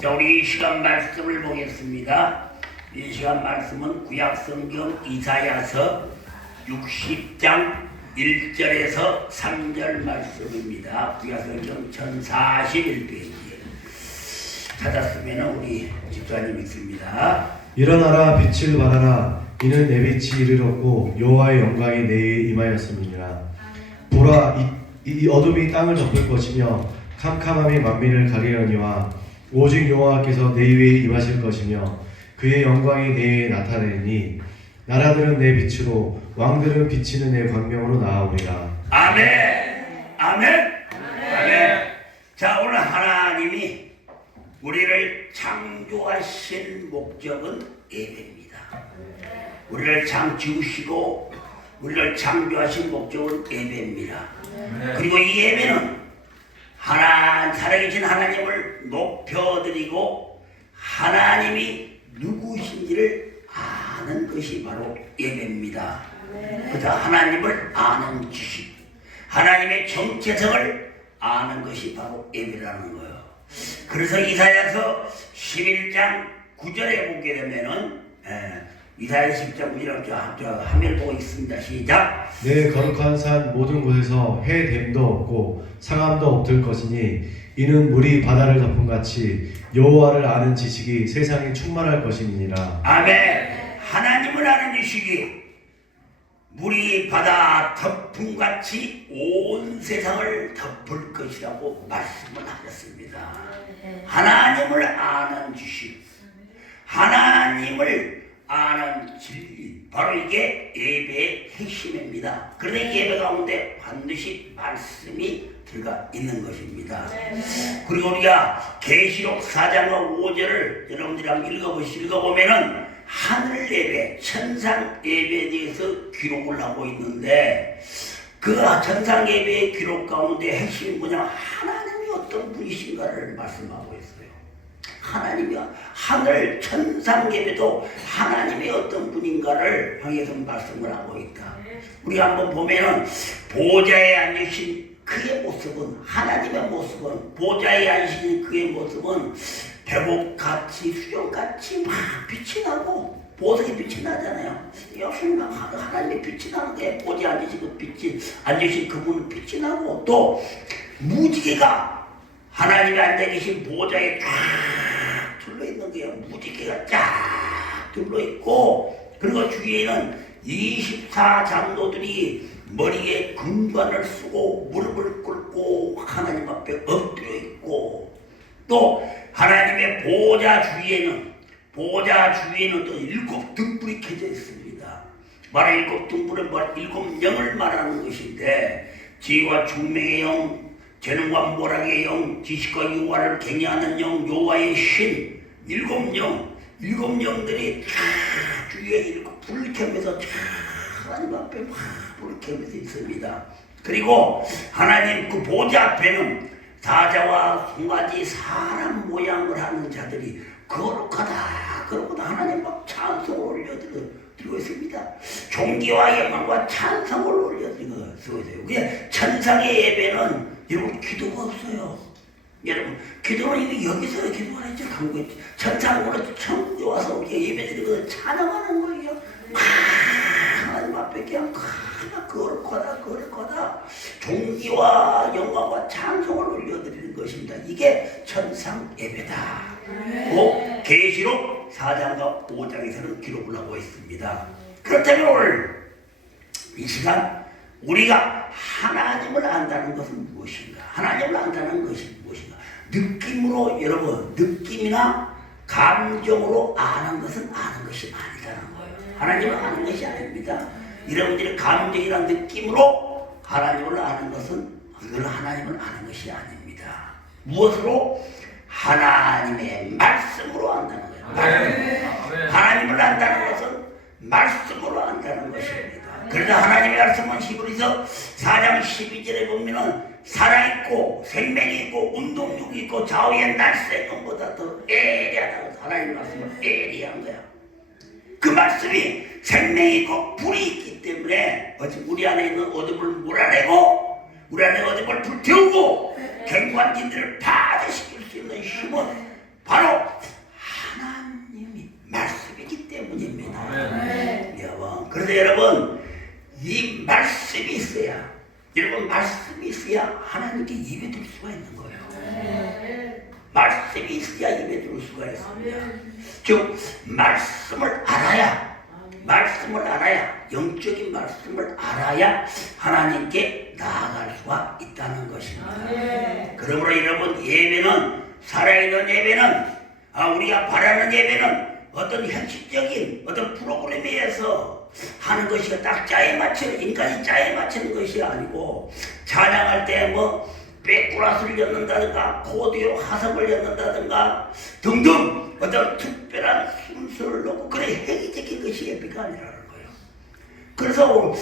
자, 우리 이 시간 말씀을 보겠습니다. 이 시간 말씀은 구약성경 이사야서 60장 1절에서 3절 말씀입니다. 구약성경 1041페이지 찾았으면 우리 집사님 있습니다. 일어나라, 빛을 발하라. 이는 내 빛이 이르렀고 여호와의 영광이 내게 임하였음이니라. 보라, 이 어둠이 땅을 덮을 것이며 캄캄함이 만민을 가리려니와 오직 여호와께서 내 위에 임하실 것이며 그의 영광이 내게 나타내니 나라들은 내 빛으로 왕들은 비치는 내 광명으로 나아오리라. 아멘. 아멘. 아멘. 자, 오늘 하나님이 우리를 창조하신 목적은 예배입니다. 우리를 지으시고 우리를 창조하신 목적은 예배입니다. 그리고 이 예배는 살아계신 하나님을 높여드리고 하나님이 누구신지를 아는 것이 바로 예배입니다. 그래서 하나님을 아는 지식, 하나님의 정체성을 아는 것이 바로 예배라는 거예요. 그래서 이사야서 11장 9절에 보게 되면은 이사야 10장 9절 화면 보고 있습니다. 시작. 내 거룩한 산 모든 곳에서 해됨도 없고 상함도 없을 것이니 이는 물이 바다를 덮음같이 여호와를 아는 지식이 세상에 충만할 것임이니라. 아멘. 하나님을 아는 지식이 물이 바다 덮음같이 온 세상을 덮을 것이라고 말씀을 하셨습니다. 하나님을 아는 지식, 하나님을 아는 진리, 바로 이게 예배의 핵심입니다. 그런데 예배 가운데 반드시 말씀이 들어가 있는 것입니다. 그리고 우리가 계시록 4장과 5절을 여러분들이랑 읽어보면은 하늘 예배, 천상 예배에 대해서 기록을 하고 있는데 그 천상 예배의 기록 가운데 핵심이 뭐냐? 하나님이 어떤 분이신가를 말씀하고 있어요. 하나님이 하늘 천상 예배도 하나님이 어떤 분인가를 향해서 말씀을 하고 있다. 우리가 한번 보면은 보좌에 앉으신 그의 모습은, 하나님의 모습은, 보좌에 앉으신 그의 모습은 배곡같이 수정같이 막 빛이 나고 보석이 빛이 나잖아요. 역시 하나님의 빛이 나는 거예요. 보좌에 앉으신 그분은 빛이 나고, 또 무지개가 하나님이 앉아계신 보좌에 쫙 둘러있는 거예요. 무지개가 쫙 둘러있고, 그리고 주위에는 24장로들이 머리에 금관을 쓰고 무릎을 꿇고 하나님 앞에 엎드려 있고, 또 하나님의 보좌 주위에는 또 7 등불이 켜져 있습니다. 바로 7 등불은 7 영을 말하는 것인데, 지혜와 총명의 영, 재능과 모락의 영, 지식과 유화를 갱해하는 영, 여호와의 신, 7 영, 7 영들이 다 주위에 불을 켜면서 다 하나님 앞에 막 불을 켜면서 있습니다. 그리고 하나님 그 보좌 앞에는 사자와 송아지 사람 모양을 하는 자들이 거룩하다, 거룩하다 하나님 막 찬송을 올려드리고 있습니다. 존귀와 영광과 찬송을 올려드리고 있어요. 그게 천상의 예배는 여러분 기도가 없어요. 여러분 기도는 여기서 기도가 아니죠. 천상으로 천국에 와서 우리가 예배드리고 찬양하는 거예요. 하나님 앞에 그냥 거룩하다 존귀와 영광과 찬송을 올려드리는 것입니다. 이게 천상 예배다. 계시록 4장과 5장에서는 기록을 하고 있습니다. 그렇다면 오늘 이 시간 우리가 하나님을 안다는 것은 무엇인가? 하나님을 안다는 것이 무엇인가? 느낌으로, 여러분, 느낌이나 감정으로 아는 것은 아는 것이 아니다는 거예요. 하나님을 아는 것이 아닙니다. 여러분들의 감정이나 느낌으로 하나님을 아는 것은 그건 하나님을 아는 것이 아닙니다. 무엇으로? 하나님의 말씀으로 안다는 거예요. 하나님을 안다는 것은 말씀으로 안다는 것입니다. 그래서 하나님의 말씀은 히브리서 4장 12절에 보면은 살아있고 생명이 있고 운동력이 있고 좌우의 날쌘 것보다 더 예리하다고 하나님의 말씀은 예리한 거야. 그 말씀이 생명이 있고 불이 있기 때문에 우리 안에 있는 어둠을 몰아내고 우리 안에 어둠을 불태우고 갱관진들을 파괴시킬 수 있는 힘은 바로 하나님이 말씀이기 때문입니다. 여러분, 그래서 여러분 이 말씀이 있어야, 여러분 말씀이 있어야 하나님께 예배 드릴 수가 있는 거예요. 말씀이 있어야 예배 드릴 수가 있습니다. 즉 말씀을 알아야, 영적인 말씀을 알아야 하나님께 나아갈 수가 있다는 것입니다. 그러므로 여러분 예배는, 살아있는 예배는, 우리가 바라는 예배는 어떤 현실적인 어떤 프로그램에 의해서 하는 것이 딱 짜에 맞추는, 인간이 짜에 맞추는 것이 아니고, 찬양할 때 뭐 백구라스를 엮는다든가 코디오 화성을 엮는다든가 등등 어떤 특별한 순서를 놓고 그런 행위적인 것이 예배가 아니라는 거예요. 그래서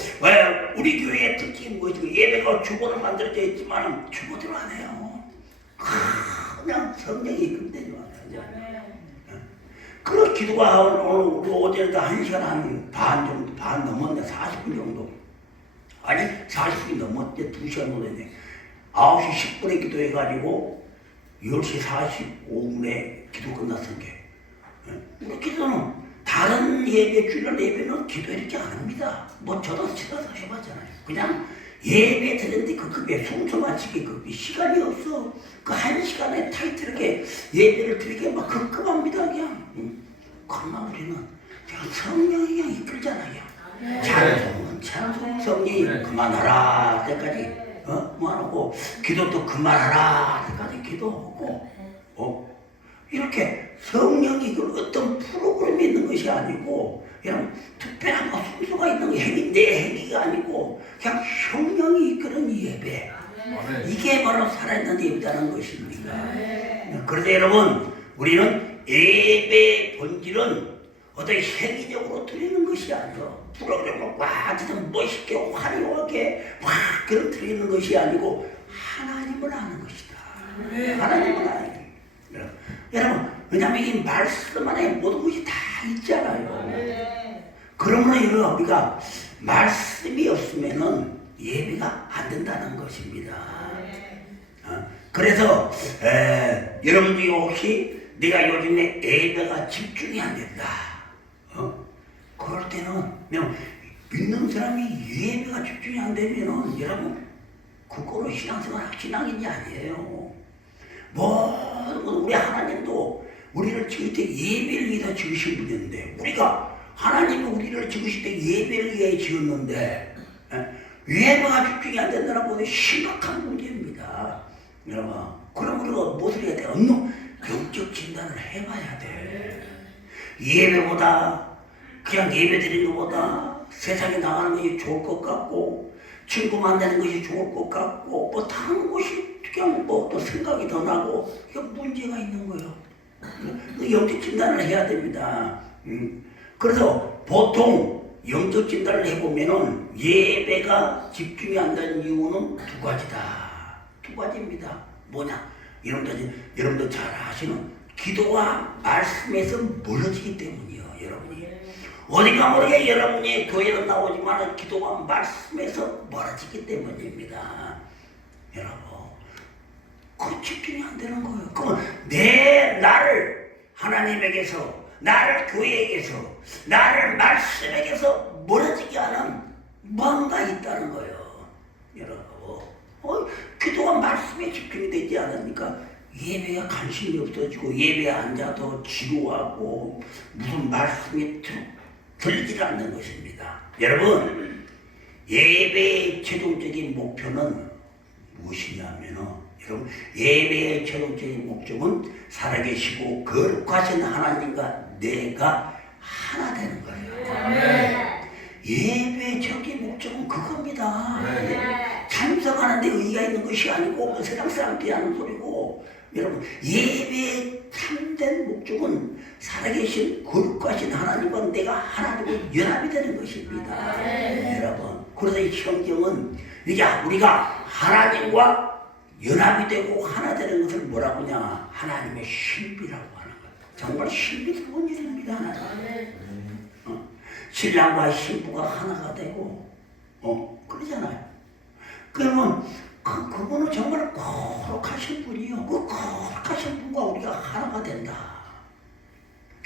우리 교회의 특징이 무엇이고, 예배가 주보로 만들어져 있지만 주보대로 안 해요. 그냥 성령이 이끌대로 하죠. 그런 기도가 오늘 오전에도 1시간 반 정도, 반 넘었네. 40분 정도. 아니 40분이 넘었대. 2시간 넘었네. 9시 10분에 기도해가지고 10시 45분에 기도 끝났은 게, 우리 기도는 다른 예배, 주일 예배는 기도 이렇게 안 합니다. 뭐 저도 집에서 해봤잖아요. 그냥 예배 드렸는데 그 급에 순서 맞추기 급이 시간이 없어. 그 1시간에 타이트하게 예배를 드리게 막 급급합니다. 그냥. 그러나 우리는 그냥 성령이 그냥 이끌잖아요. 찬송 성령이 그만하라 때까지 그만하고, 기도도 그만하라 때까지 기도하고, 이렇게 성령이 그 어떤 프로그램이 있는 것이 아니고, 그냥 특별한 순서가 있는 행위, 내 행위가 아니고 그냥 성령이 이끄는 예배. 이게 바로 살아있는 예배라는 것입니다. 그래서 여러분, 우리는 예배의 본질은 어떤 행위적으로 드리는 것이 아니고, 프로그램을 와 진짜 멋있게 화려하게 막 그런 드리는 것이 아니고 하나님을 아는 것이다. 하나님을 아는 거예요. 여러분, 왜냐하면 이 말씀 안에 모든 것이 다 있잖아요. 그러므로 우리가 말씀이 없으면은 예배가 안 된다는 것입니다. 그래서 여러분들이 혹시 내가 요즘에 예배가 집중이 안 된다, 그럴 때는 그냥 믿는 사람이 예배가 집중이 안 되면은 여러분 그거로 신앙이 아니에요. 우리 하나님도 우리를 지을 때 예배를 위해서 지으신 분인데, 우리가 하나님이 우리를 지으실 때 예배를 위해 지었는데 예배가 집중이 안 된다는 것은 심각한 문제입니다. 여러분, 그럼 우리가 무엇을 해야 돼? 영적 진단을 해봐야 돼. 예배보다, 그냥 예배 드리는 것보다 세상에 나가는 것이 좋을 것 같고, 친구 만나는 것이 좋을 것 같고, 뭐 다른 것이 그냥 뭐 또 생각이 더 나고, 이게 문제가 있는 거예요. 영적 진단을 해야 됩니다. 그래서 보통 영적 진단을 해보면은 예배가 집중이 안 되는 이유는 두 가지입니다. 뭐냐? 여러분들 잘 아시는 기도와 말씀에서 멀어지기 때문이에요. 여러분이 어디가 모르게 여러분이 교회는 나오지만 기도와 말씀에서 멀어지기 때문입니다. 여러분, 그 집중이 안 되는 거예요. 그러면 나를 하나님에게서, 나를 교회에게서, 나를 말씀에게서 멀어지게 하는 뭔가 있다는 거예요. 여러분, 기도와 말씀에 집중이 되지 않으니까 예배에 관심이 없어지고, 예배에 앉아도 지루하고 무슨 말씀이 들리지 않는 것입니다. 여러분, 예배의 최종적인 목표는 무엇이냐면은, 여러분, 예배의 최종적인 목적은 살아계시고 거룩하신 하나님과 내가 하나 되는 거예요. 예배의 최종적인 목적은 그겁니다. 참석하는 데 의의가 있는 것이 아니고 세상 사람들이 하는 소리고, 여러분, 예배의 참된 목적은 살아계신 거룩하신 하나님과 내가 하나 되고 연합이 되는 것입니다. 여러분, 그래서 이 성경은 이제 우리가 하나님과 연합이 되고 하나 되는 것을 뭐라고 하냐? 하나님의 신비라고 하는 거예요. 정말 신비스러운 일입니다. 신랑과 신부가 하나가 되고 그러잖아요. 그러면 그분은 정말 거룩하신 거룩하신 분이요. 그 거룩하신 분과 우리가 하나가 된다.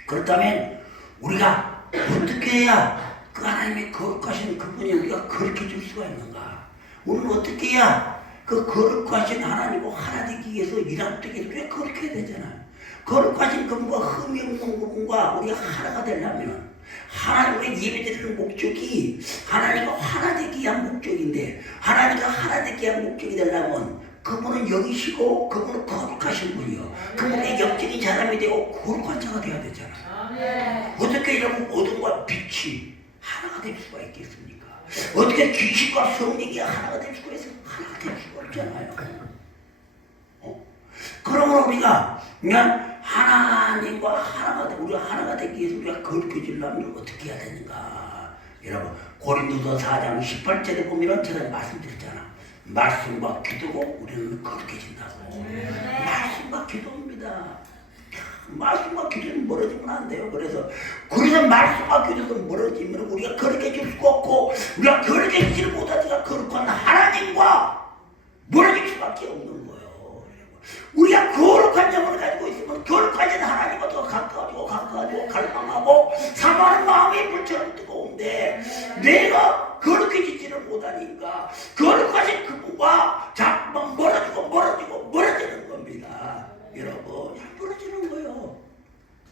그렇다면 우리가 어떻게 해야 그 하나님의 거룩하신 그분이 우리가 거룩해 줄 수가 있는가? 우리는 어떻게 해야 그 거룩하신 하나님과 하나 되기 위해서 일하기 위해서 우리가 거룩해야 되잖아요. 거룩하신 그분과 흠이 없는 그분과 우리가 하나가 되려면 하나님의 예배드리는 목적이 하나님과 하나 되기 위한 목적인데 하나님과 하나 되기 위한 목적이 되려면 그분은 여기시고 그분은 거룩하신 분이요. 그분의 영적인 사람이 되고 거룩한 자가 되어야 되잖아요. 어떻게 이러면 어둠과 빛이 하나가 될 수가 있겠습니까? 어떻게 귀신과 성령이 하나가 될 수가 있어요? 하나가 될 수가 없잖아요. 그러면 우리가 그냥 하나님과 하나가 되 우리가 하나가 되기 위해서 우리가 거룩해지려면 어떻게 해야 되는가? 여러분 고린도서 4장 18절에 보면 제가 말씀드렸잖아. 말씀과 기도로 우리는 거룩해진다고. 말씀과 기도입니다. 말씀과 기도는 멀어지면 안 돼요. 그래서 말씀과 기도는 멀어지면 우리가 거룩해질 수가 없고 우리가 거룩해지지 못하니까 거룩한 하나님과 멀어질 수밖에 없는 거예요. 우리가 거룩한 영혼을 가지고 있으면 거룩하신 하나님과 더 가까워지고 갈망하고 사모하는 마음이 불처럼 뜨거운데 내가 거룩해지지를 못하니까 거룩하신 그분과 자꾸만 멀어지는 겁니다. 여러분 멀어지는 거예요.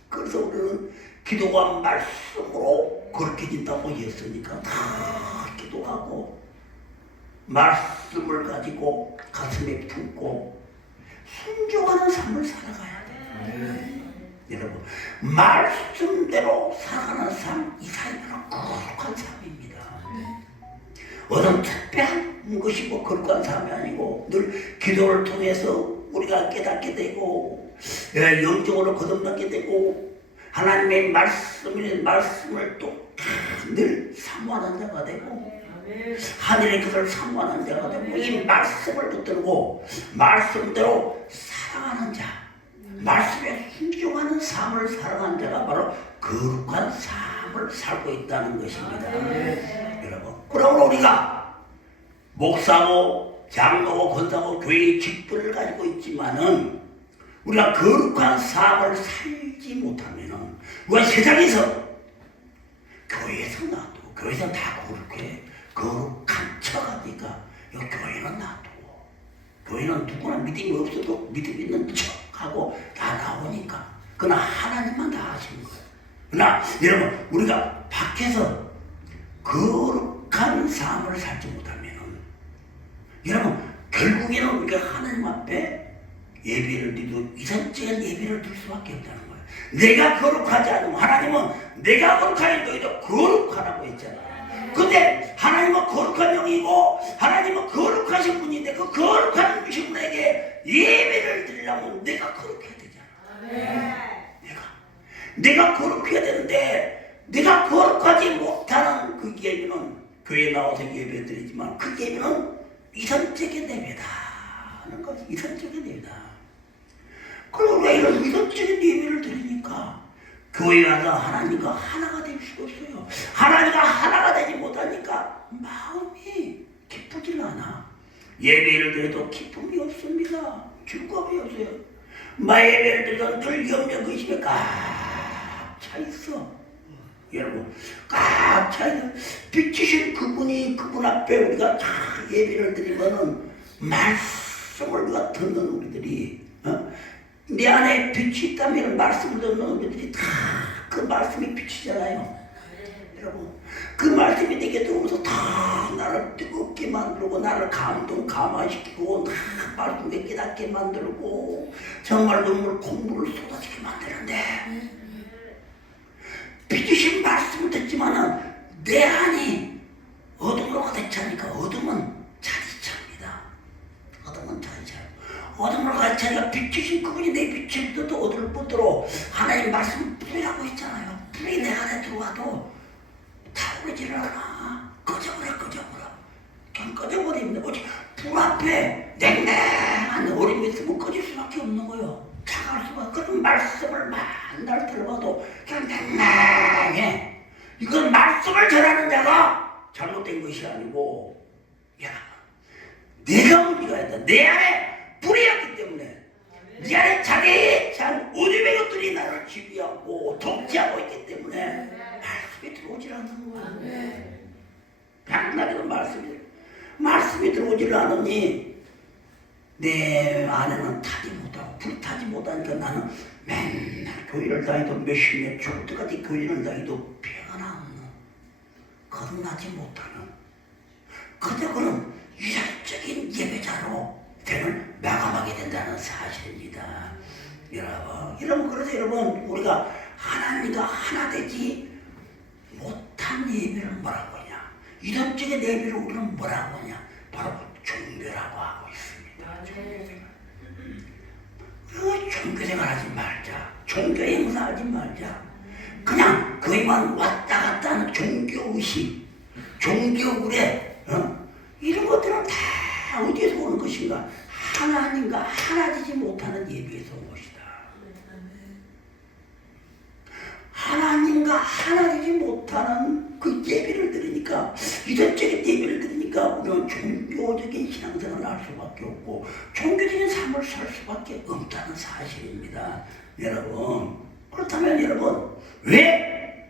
그래서 우리는 기도와 말씀으로 거룩해진다고 했으니까 다 기도하고 말씀을 가지고 가슴에 품고 순종하는 삶을 살아가야 돼요. 여러분 말씀대로 살아가는 삶, 이 삶은 거룩한 삶입니다. 어떤 특별한 것이 거룩한 삶이 아니고 늘 기도를 통해서 우리가 깨닫게 되고 영적으로 거듭나게 되고 하나님의 말씀을 또 늘 사모하는 자가 되고 하늘의 것을 사모하는 자가 되고 이 말씀을 붙들고 말씀대로 살아가는 자, 말씀에 순종하는 삶을 살아가는 자가 바로 거룩한 삶을 살고 있다는 것입니다. 여러분, 그러므로 우리가 목사고 장로고 권사고 교회의 직분을 가지고 있지만은 우리가 거룩한 삶을 살지 못하면은 우리가 세상에서 교회에서 놔두고 교회에서 다 거룩한 척하니까 교회는 놔두고 교회는 누구나 믿음이 없어도 믿음 있는 척하고 다 나오니까 그러나 하나님만 다 하시는 거예요. 그러나 여러분 우리가 밖에서 거룩한 삶을 살지 못하면은 여러분 결국에는 우리가 하나님 앞에 예배를 드리고 이상적인 예배를 드릴 수밖에 없다는 거예요. 내가 거룩하지 않으면 하나님은 내가 거룩하니 너희도 거룩하라고 했잖아요. 근데 하나님은 거룩한 영이고 하나님은 거룩하신 분인데 그 거룩한 분에게 예배를 드리려면 내가 거룩해야 되잖아. 내가 거룩해야 되는데 내가 거룩하지 못하는 그 예배는 교회에 나와서 예배 드리지만 그 예배는 이성적인 예배다 하는 거지. 이성적인 예배다. 그리고 우리가 이런 이성적인 예배를 드리니까 교회 와서 하나님과 하나가 될 수가 없어요. 하나님과 하나가 되지 못하니까 마음이 기쁘질 않아. 예배를 드려도 기쁨이 없습니다. 즐거움이 없어요. 예배를 드려도 늘 염려 의심에 꽉 차 있어. 여러분 꽉 차 있는 빛이신 그분이 그분 앞에 우리가 다 예배를 드리면은 말씀을 우리가 듣는 우리들이 내 안에 빛이 있다면 말씀을 듣는 우리들이 다 그 말씀이 빛이잖아요. 여러분 그 말씀이 내게 들어오면서 다 나를 뜨겁게 만들고 나를 감화시키고 다 말씀에 깨닫게 만들고 정말 콧물을 쏟아지게 만드는데 빛이신 말씀을 듣지만은 내 안이 어둠으로 가득 차니까 어둠은 자지차입니다. 어둠은 자지차. 어둠으로 가득 차니까 빛이신 그분이 내 빛을 또 어둠을 붙들어 하나님 말씀 뿌리라고 했잖아요. 불이 내 안에 들어와도 타오르지를 않아. 꺼져버려. 그냥 꺼져버립니다. 불 앞에 냉랭한 얼음이 있으면 꺼질 수밖에 없는 거예요. 차가울 수밖에. 그런 말씀을 만날 들어봐도 그냥 냉랭해. 이건 말씀을 전하는 자가 잘못된 것이 아니고 내가 문제가 있다. 내 안에 불이었기 때문에 이 안에 자기찬 어둠의 것들이 나를 지배하고 통치하고 있기 때문에 말씀이 들어오질 않는 거예요. 백날에도 말씀이 들어오질 않으니 내 안에는 타지 못하고 불타지 못하니까 나는 맨날 교회를 다니도 몇십 년 죽을 때까지 교회를 다니도 평안 없는 거듭나지 못하는 그저 그런 유작적인 예배자로 되는 마감하게 된다는 사실입니다. 여러분 그래서 여러분 우리가 하나님과 하나 되지 못한 예배를 뭐라고 하냐, 이단적인 예배를 우리는 뭐라고 하냐, 바로 종교라고 하고 있습니다. 종교생활 하지 말자, 종교 행사하지 말자, 그냥 거기만 왔다 갔다 하는 종교의식, 종교의례, 이런 것들은 다 어디에서 오는 것인가? 하나님과 하나 되지 못하는 예배에서 온 것이다. 하나님과 하나 되지 못하는 그 예배를 들으니까, 이단적인 예배를 들으니까 우리는 종교적인 신앙생활을 할 수밖에 없고 종교적인 삶을 살 수밖에 없다는 사실입니다. 여러분, 그렇다면 여러분 왜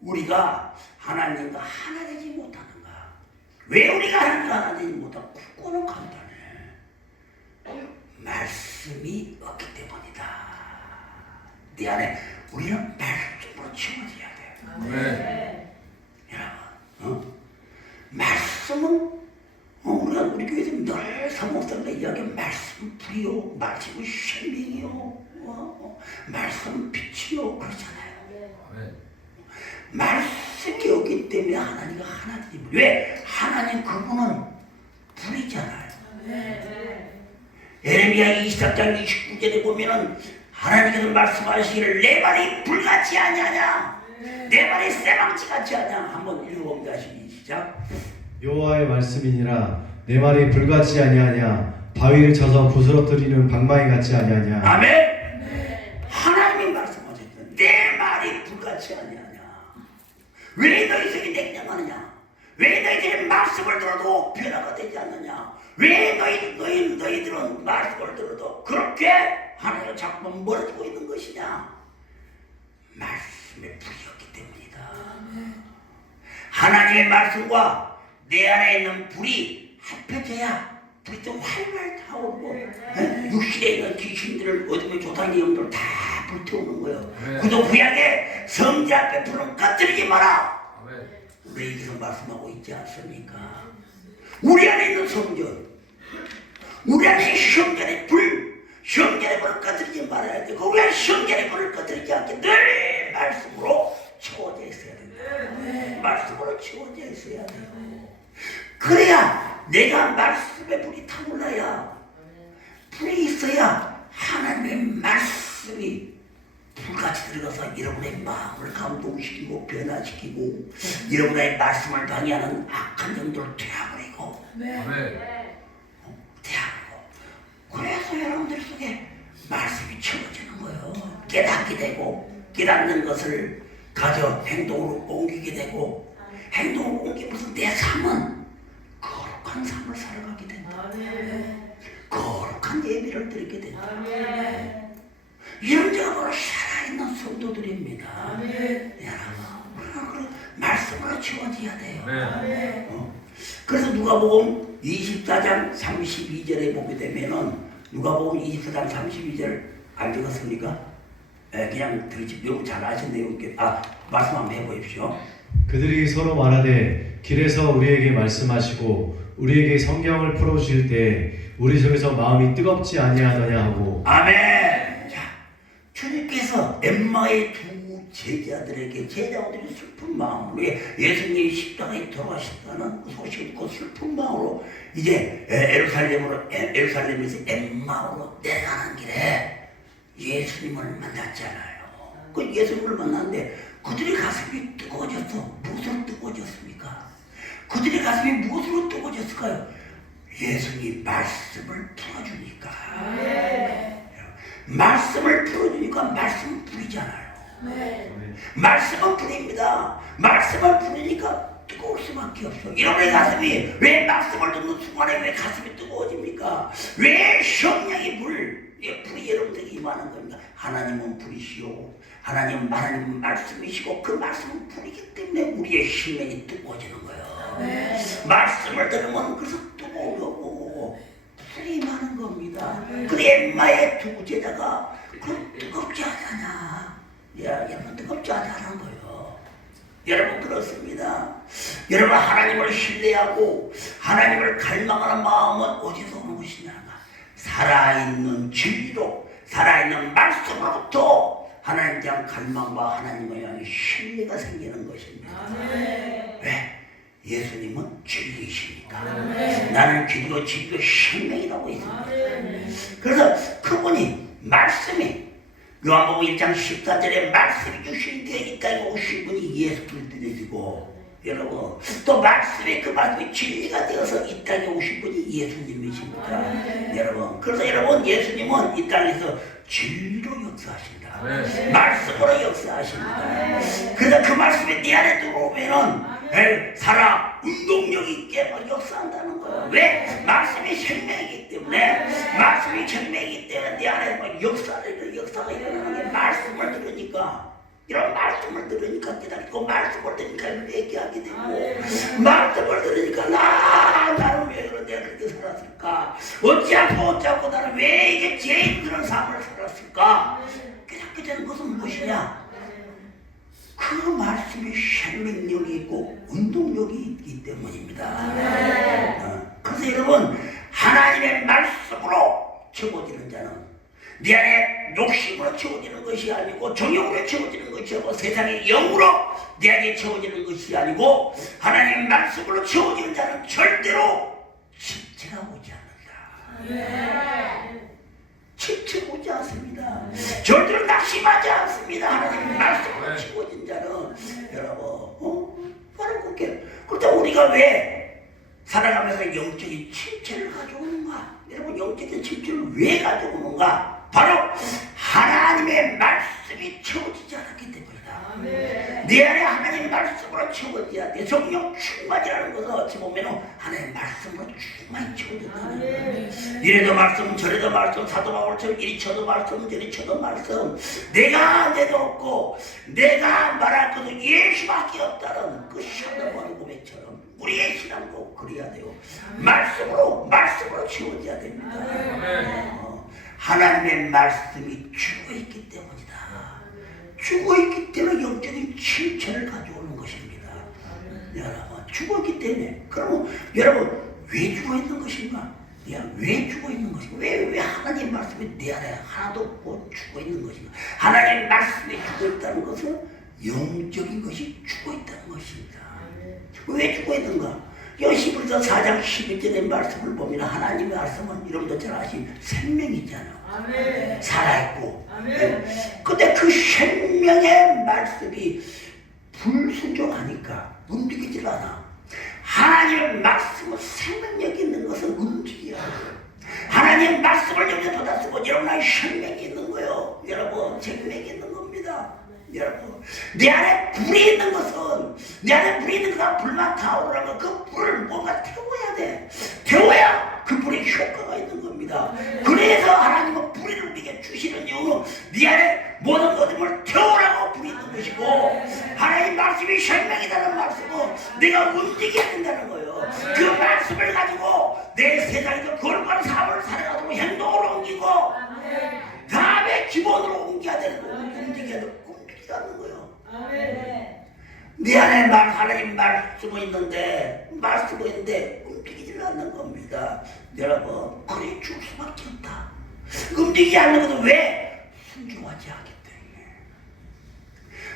우리가 하나님과 하나 되지 못하는가? 왜 우리가 하나님과 하나 되지 못하는가? 그거는 간단해. 말씀이 없기 때문이다. 네 안에 우리는 말씀으로 채워져야 돼. 여러분, 말씀은 우리 교회에서 늘 사모님과 이야기하는 말씀 불이요, 말씀은 생명이요, 말씀은 빛이요, 그렇잖아요. 말씀이 없기 때문에 하나님과 하나 되지. 왜? 하나님 그분은 불이잖아요. 예레미야 24장 29절에 보면은 하나님께서 말씀하시기를 내 말이 불같이 아니하냐, 내 말이 쇠망치 같지 않냐. 한번 읽어봅니다. 시작. 여호와의 말씀이니라 내 말이 불같이 아니하냐, 바위를 쳐서 부스러뜨리는 방망이 같지 아니하냐. 아멘. 하나님이 말씀하셨죠. 내 말이 불같이 아니하냐. 왜 너희들이 냉정하느냐? 왜 너희들이 말씀을 들어도 변화가 되지 않느냐? 왜 너희들은 말씀을 들어도 그렇게 하나님과 자꾸 멀어지고 있는 것이냐? 말씀의 불이었기 때문이다. 하나님의 말씀과 내 안에 있는 불이 합해져야 불이 좀 활활 타오르고 육신에 있는 귀신들을 어둠의 조상의 영들을 다 불태우는 거예요. 그도 구약에 성자 앞에 불은 꺼뜨리지 마라. 우리에게서 말씀하고 있지 않습니까? 우리 안에 있는 성전, 우리 안에 성전의 불, 성전의 불을 꺼뜨리지 말아야 돼. 우리 안에 성전의 불을 꺼뜨리지 않게 늘 말씀으로 채워져 있어야 된다. 말씀으로 채워져 있어야 돼요. 그래야 내가 말씀의 불이 타올라야, 불이 있어야 하나님의 말씀이 불같이 들어가서 여러분의 마음을 감동시키고 변화시키고 여러분의 말씀을 방해하는 악한 영들을 되어버리고 그래서 여러분들 속에 말씀이 채워지는 거예요. 깨닫게 되고 깨닫는 것을 가져 행동으로 옮기게 되고 행동으로 옮기면서 내 삶은 거룩한 삶을 살아가게 된다. 거룩한 예배를 드리게 된다. 이런 자가 바로 살아있는 성도들입니다. 여러분, 말씀으로 채워져야 돼요. 그래서 누가복음 24장 32절에 보게 되면은 누가복음 24장 32절 안 적었습니까? 그냥 들으시 너무 잘 아시네요. 말씀 한번 해보십시오. 그들이 서로 말하되 길에서 우리에게 말씀하시고 우리에게 성경을 풀어주실 때 우리 속에서 마음이 뜨겁지 아니하더냐 하고. 아멘. 자, 주님께서 엠마의 두 제자들에게 제자들이 슬픈 마음으로 예수님이 십자가에 돌아가셨다는 그 소식을 듣고 슬픈 마음으로 이제 에루살렘에서 엠마오로 내려가는 길에 예수님을 만났잖아요. 그 예수님을 만났는데 그들의 가슴이 뜨거워졌어. 무엇으로 뜨거워졌습니까? 그들의 가슴이 무엇으로 뜨거워졌을까요? 예수님이 말씀을 풀어주니까. 말씀을 풀어주니까 말씀은 불이잖아요. 말씀은 불입니다. 말씀을 풀으니까 뜨거울 수밖에 없어. 여러분의 가슴이 왜 말씀을 듣는 순간에 왜 가슴이 뜨거워집니까? 왜 성령의 불, 불이 여러분들에게 임하는 겁니다. 하나님은 불이시오. 하나님은 말씀이시고 그 말씀은 불이기 때문에 우리의 심령이 뜨거워지는 거예요. 말씀을 들으면 그래서 뜨거우려고 불이 임하는 겁니다. 그래 엠마의 두 제자가 그 뜨겁지 않느냐. 여러분 뜨겁지 않다는 거예요. 여러분 그렇습니다. 여러분 하나님을 신뢰하고 하나님을 갈망하는 마음은 어디서 오는 것이냐. 살아있는 진리로 살아있는 말씀으로부터 하나님에 대한 갈망과 하나님을 향한 신뢰가 생기는 것입니다. 왜? 예수님은 진리이십니다. 나는 길이고 진리고 생명이라고 했습니다. 그래서 그분이 말씀이 요한복음 1장 14절에 말씀이 주신 뒤에 이 땅에 오신 분이 예수 그리스도이시고 여러분 또 말씀이 그 말씀이 진리가 되어서 이 땅에 오신 분이 예수님이십니다. 여러분 그래서 여러분 예수님은 이 땅에서 진리로 역사하신다. 말씀으로 역사하십니다. 그래서 그 말씀이 네 안에 들어오면은 살아 운동력 있게 역사한다는 거예요. 왜? 말씀이 생명이기 때문에 말씀이 생명이기 때문에 내 안에 역사가 일어나는 게 말씀을 들으니까 이런 말씀을 들으니까 깨닫고 말씀을 들으니까 얘기하게 되고 말씀을 들으니까 나는 왜 내가 그렇게 살았을까? 어찌하고 나는 왜 이게 제일 그런 삶을 살았을까? 깨닫게 되는 것은 무엇이냐? 그 말씀이 생명력이 있고 운동력이 있기 때문입니다. 그래서 여러분 하나님의 말씀으로 채워지는 자는 내 안에 욕심으로 채워지는 것이 아니고 정욕으로 채워지는 것이 아니고 세상의 영으로 내 안에 채워지는 것이 아니고 하나님의 말씀으로 채워지는 자는 절대로 침체가 오지 않는다. 침체가 오지 않습니다. 절대로 낙심하지 않습니다. 하나님의 말씀으로 채워진 자는 여러분 바로 그렇게. 그런데 우리가 왜 살아가면서 영적인 침체를 가져오는가? 여러분 영적인 침체를 왜 가져오는가? 바로 하나님의 말씀이 채워지지 않았기 때문이다. 내 안에 하나님의 말씀으로 채워져야 돼. 성령 충만이라는 것은 어찌 보면 하나님의 말씀으로 충만히 채워진다는 거예요. 이래도 말씀 저래도 말씀 사도 바울처럼 이리 쳐도 말씀 저리 쳐도 말씀 내가 내도 없고 내가 말할 것은 예수밖에 없다는 그 샤도바의 고백처럼 우리의 신앙도 그래야 돼요. 말씀으로 채워져야 됩니다. 하나님의 말씀이 죽어있기 때문이다. 죽어있기 때문에 영적인 침체를 가져오는 것입니다. 여러분 죽어있기 때문에. 그러면 여러분 왜 죽어있는 것인가? 왜 죽어있는 것인가? 왜 하나님의 말씀이 내 안에 하나도 없고 죽어있는 것인가? 하나님의 말씀이 죽어있다는 것은 영적인 것이 죽어있다는 것입니다. 왜 죽어있는가? 히브리서 4장 11절의 말씀을 보면 하나님의 말씀은 여러분도 잘 아시는 생명이잖아요. 살아있고. 근데 그 생명의 말씀이 불순종하니까 움직이질 않아. 하나님의 말씀은 생명력이 있는 것은 움직여야 돼요. 하나님의 말씀을 여기서 받았으면 여러분의 생명이 있는 거예요. 여러분 생명이 있는 겁니다. 여러분 내 안에 불이 있는 것은 내 안에 불이 있는 것은 불만 타오르는 그 불을 뭔가 태워야 돼. 태워야 그 불의 효과가 있는 겁니다. 그래서 하나님은 불을 우리에게 주시는 이유는 네 안에 모든 것을 태우라고 불이 있는 것이고 하나님 말씀이 생명이라는 말씀은 내가 움직여야 된다는 거예요. 그 말씀을 가지고 내 세상에서 거룩한 삶을 살아가도록 행동으로 옮기고 다음에 기본으로 옮겨야 되는 거예요. 움직여야 되고 않는 거예요. 내 안에 하나님 말씀이 있는데 움직이지 않는 겁니다. 여러분 그래 죽을 수밖에 없다. 움직이지 않는 것은 왜? 순종하지 않기 때문에.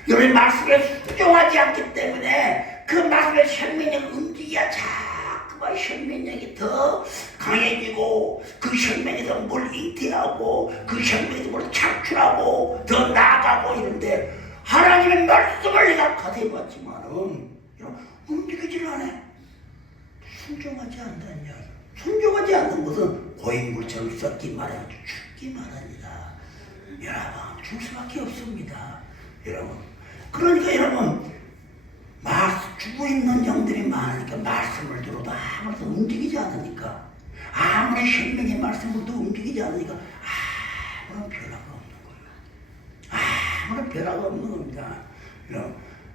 여러분 말씀에 순종하지 않기 때문에 그 말씀의 생명력을 움직여야 자꾸만 생명력이 더 강해지고 그 생명에서 뭘 잉태하고 그 생명에서 뭘 창출하고 더 나아가고 이런데 하나님의 말씀을 내가 가져봤지만은 움직이질 않아. 순종하지 않는다는 이야기. 순종하지 않는 것은 고인물처럼 썩기만 하고 죽기만 합니다. 여러분 죽을 수밖에 없습니다. 여러분 그러니까 여러분 죽어있는 영들이 많으니까 말씀을 들어도 아무래도 움직이지 않으니까 아무리 생명의 말씀으로도 움직이지 않으니까 변화가 없는 겁니다.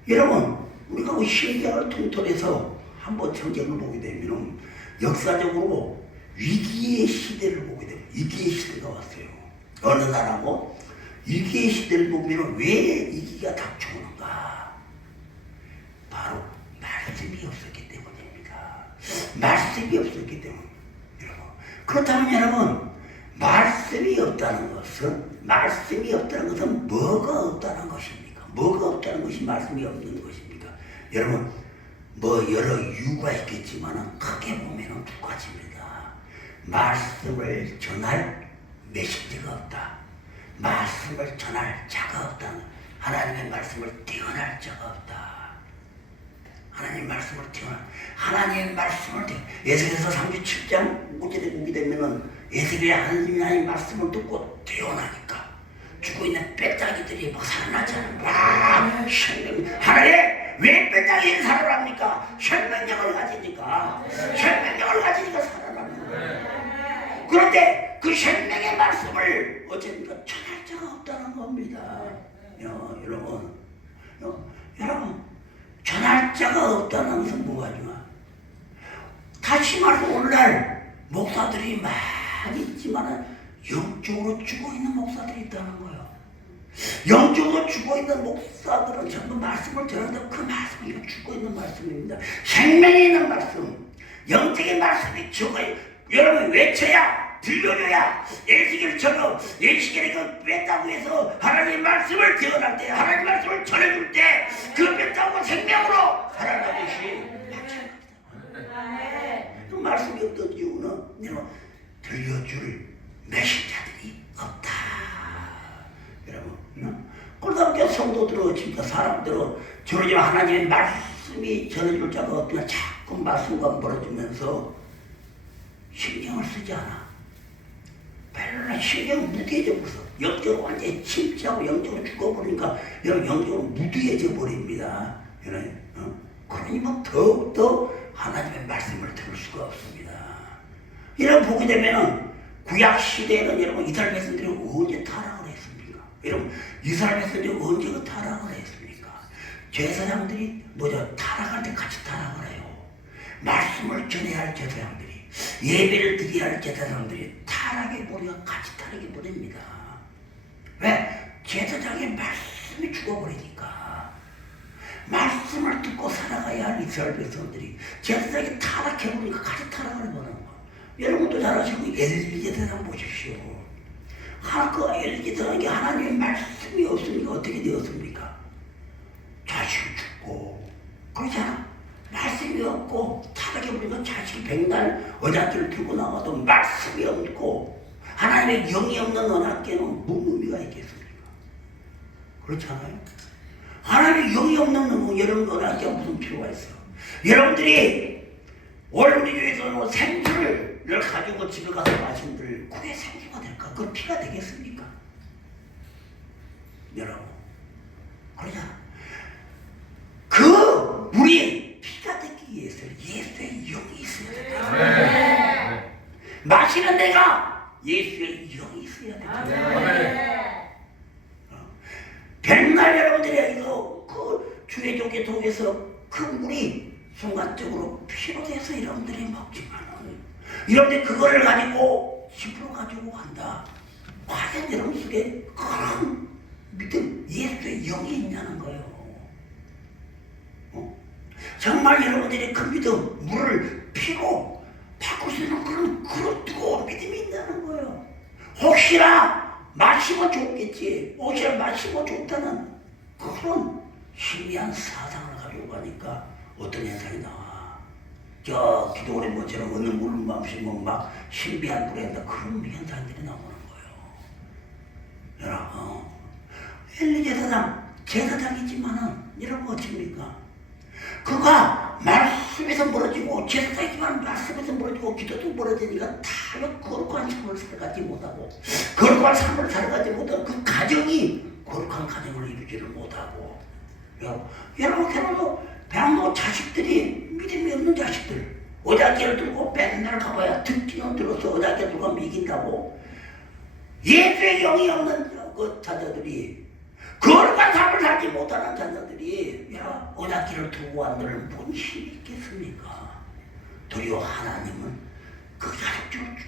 여러분, 우리가 그 신약을 통틀어서 한번 성경을 보게 되면 역사적으로 위기의 시대를 보게 됩니다. 위기의 시대가 왔어요. 어느 나라고? 위기의 시대를 보면 왜 위기가 닥쳐오는가? 바로 말씀이 없었기 때문입니다. 말씀이 없었기 때문. 여러분, 그렇다면 여러분, 말씀이 없다는 것은 뭐가 없다는 것입니까? 뭐가 없다는 것이 말씀이 없는 것입니까? 여러분, 뭐 여러 이유가 있겠지만 크게 보면 두 가지입니다. 말씀을 전할 메시지가 없다. 말씀을 전할 자가 없다. 하나님의 말씀을 띄어날 자가 없다. 하나님의 말씀을 에스겔서 37장 5절에 보게 되면은 에스겔이 하나님의 말씀을 듣고 띄어나니까 죽어 있는 뼈다귀들이 막 살아나잖아요. 하나님 왜 뼈다귀는 살아납니까? 생명력을 가지니까 살아납니다. 그런데 그 생명의 말씀을 어쨌든 전할 자가 없다는 겁니다. 여러분, 전할 자가 없다는 것은 뭐가죠? 다시 말해서 오늘날 목사들이 많이 있지만 영적으로 죽어 있는 목사들이 있다는 거예요. 영적으로 죽어 있는 목사들은 전부 말씀을 전하는데 그 말씀이 죽어 있는 말씀입니다. 생명이 있는 말씀, 영적인 말씀이 죽어요. 여러분 외쳐야 들려줘야 예수님처럼 예수님이 그 뺐다고 해서 하나님의 말씀을 태어날 때 하나님의 말씀을 전해줄 때 그 뺐다고 생명으로 살아나듯이 그 말씀이 없던 이유는 내가 들려줄 메신저들이 없다. 여러분, 그러다 보니까 성도들은 진짜 사람들은 저러지만 하나님의 말씀이 전해줄 자가 없으면 자꾸 말씀과 멀어지면서 신경을 쓰지 않아. 별로 신경 무디해져 버려서 영적으로 완전히 침체하고 영적으로 죽어버리니까 여러분 영적으로 무디해져 버립니다. 그러니 뭐 더욱더 하나님의 말씀을 들을 수가 없습니다. 이런 보게 되면은 구약 시대에는 여러분 이스라엘 백성들이 언제 타락을 했습니까? 여러분 이스라엘 백성들이 언제 그 타락을 했습니까? 제사장들이 타락할 때 같이 타락을 해요. 말씀을 전해야 할 제사장들이, 예배를 드려야 할 제사장들이 타락해 버리고 같이 타락해 버립니다. 왜? 제사장의 말씀이 죽어버리니까. 말씀을 듣고 살아가야 할 이스라엘 백성들이 제사장이 타락해 버리니까 같이 타락을 해버리는 거예요. 여러분도 잘 아시고 엘리 제사장 보십시오. 그 엘리 제사장이 하나님의 말씀이 없으니까 어떻게 되었습니까? 자식이 죽고 그렇잖아. 말씀이 없고 타락해버리니까 자식이 백날 언약궤를 들고 나가도 말씀이 없고 하나님의 영이 없는 언약궤는 무슨 의미가 있겠습니까? 그렇잖아요. 하나님의 영이 없는 여러분 언약궤가 무슨 필요가 있어요? 여러분들이 오늘 우리 교회에서 생수를 가지고 집에 가서 마신들 그게 생수가 될까? 그건 피가 되겠습니까? 여러분 그러잖아. 그 물이 피가 되기 위해서 예수의 영이 있어야 된다. 마시는 데가 예수의 영이 있어야 된다. 백날 여러분들이 이거 그 주의 종의 독에서 그 물이 순간적으로 피로 돼서 여러분들이 먹지만은 여러분들이 그거를 가지고 집으로 가지고 간다. 과연 여러분 속에 그런 믿음, 예수의 영이 있냐는 거예요. 정말 여러분들이 그 믿음, 물을 피로 바꿀 수 있는 그런 뜨거운 믿음이 있다는 거예요. 혹시나 마시면 좋겠지. 혹시나 마시면 좋다는 그런 희미한 사상을 가지고 가니까 어떤 현상이 나와. 저 기도원의 것처럼 어느 물을 마시면 막 신비한 물에 한다. 그런 현상들이 나오는 거예요. 여러분, 엘리 제사장이지만은 여러분 어떻습니까? 그가 말씀에서 멀어지고 제사장이지만 말씀에서 멀어지고 기도도 멀어지니까 다 거룩한 삶을 살아가지 못하고 거룩한 삶을 살아가지 못하고 그 가정이 거룩한 가정을 이루지를 못하고 여러분 배우는 자식들이 믿음이 없는 자식들 오작기를 들고 맨날 가봐야 듣기는 들어서 오작기를 들고 이긴다고 예수의 영이 없는 그 자녀들이 거룩한 삶을 살지 못하는 자녀들이 야 언약궤를 두고 한들 뭔 힘이 있겠습니까? 도리어 하나님은 그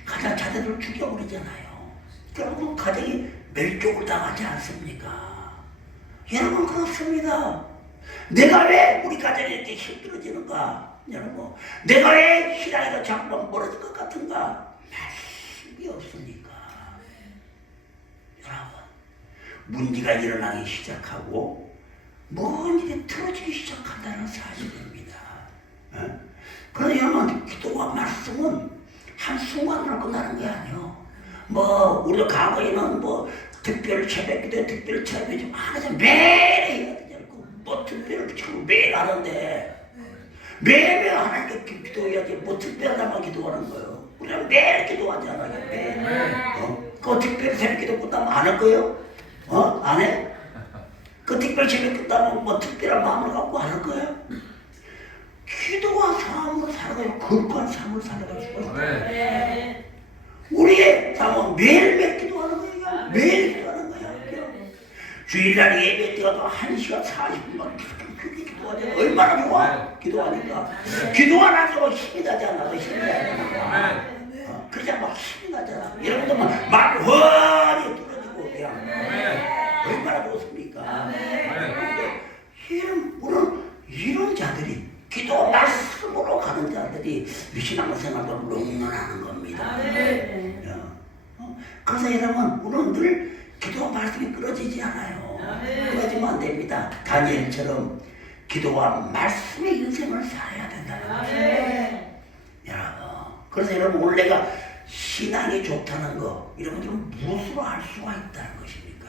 가장 자녀들을 죽여버리잖아요. 그러면 가정이 멸종을 당하지 않습니까? 여러분 그렇습니다. 내가 왜 우리 가정이 이렇게 힘들어지는가? 여러분 내가 왜 신앙에서 자꾸 멀어질 것 같은가? 말씀이 없으니까. 여러분 문제가 일어나기 시작하고 뭔 일이 틀어지기 시작한다는 사실입니다. 그러나 여러분 기도와 말씀은 한순간으로 끝나는 게 아니에요. 뭐 우리가 과거에는 뭐 특별 새벽기도 특별 새벽기도 하나씩 매일 해야 되냐고 뭐 특별을 지금 매일 하는데 매일 하나님께 기도해야지 뭐 특별하다만 기도하는 거예요. 우리는 매일 기도하잖아요. 매일. 그 특별 새벽기도 끝나면 안 할 거예요? 안 해? 그 특별 새벽 끝나면 뭐 특별한 마음을 갖고 안 할 거예요? 기도와 삶으로 살아가요. 거룩한 삶을 살아갈 수가 있어요. 우리의 삶은 매일매일 기도하는 거예요. 매일 기도하는 거예요. 주일날 예배 때 가도 1시간 40분만 그렇게 기도하잖아요. 얼마나 좋아? 기도하니까. 기도 안 하고 힘이 나잖아. 힘이 나잖아. 그냥 막 힘이 나잖아. 여러분들 막 훤히 뚫어지고 그냥 얼마나 좋습니까? 우리는 이런 자들이 기도 말씀으로 가는 자들이 신앙생활도 롱런하는 겁니다. 그래서 여러분 우리는 늘 기도와 말씀이 끊어지지 않아요. 끊어지면 안 됩니다. 다니엘처럼 기도와 말씀의 인생을 살아야 된다는 거죠. 여러분 그래서 여러분 오늘 내가 신앙이 좋다는 거 여러분들은 무엇으로 알 수가 있다는 것입니까?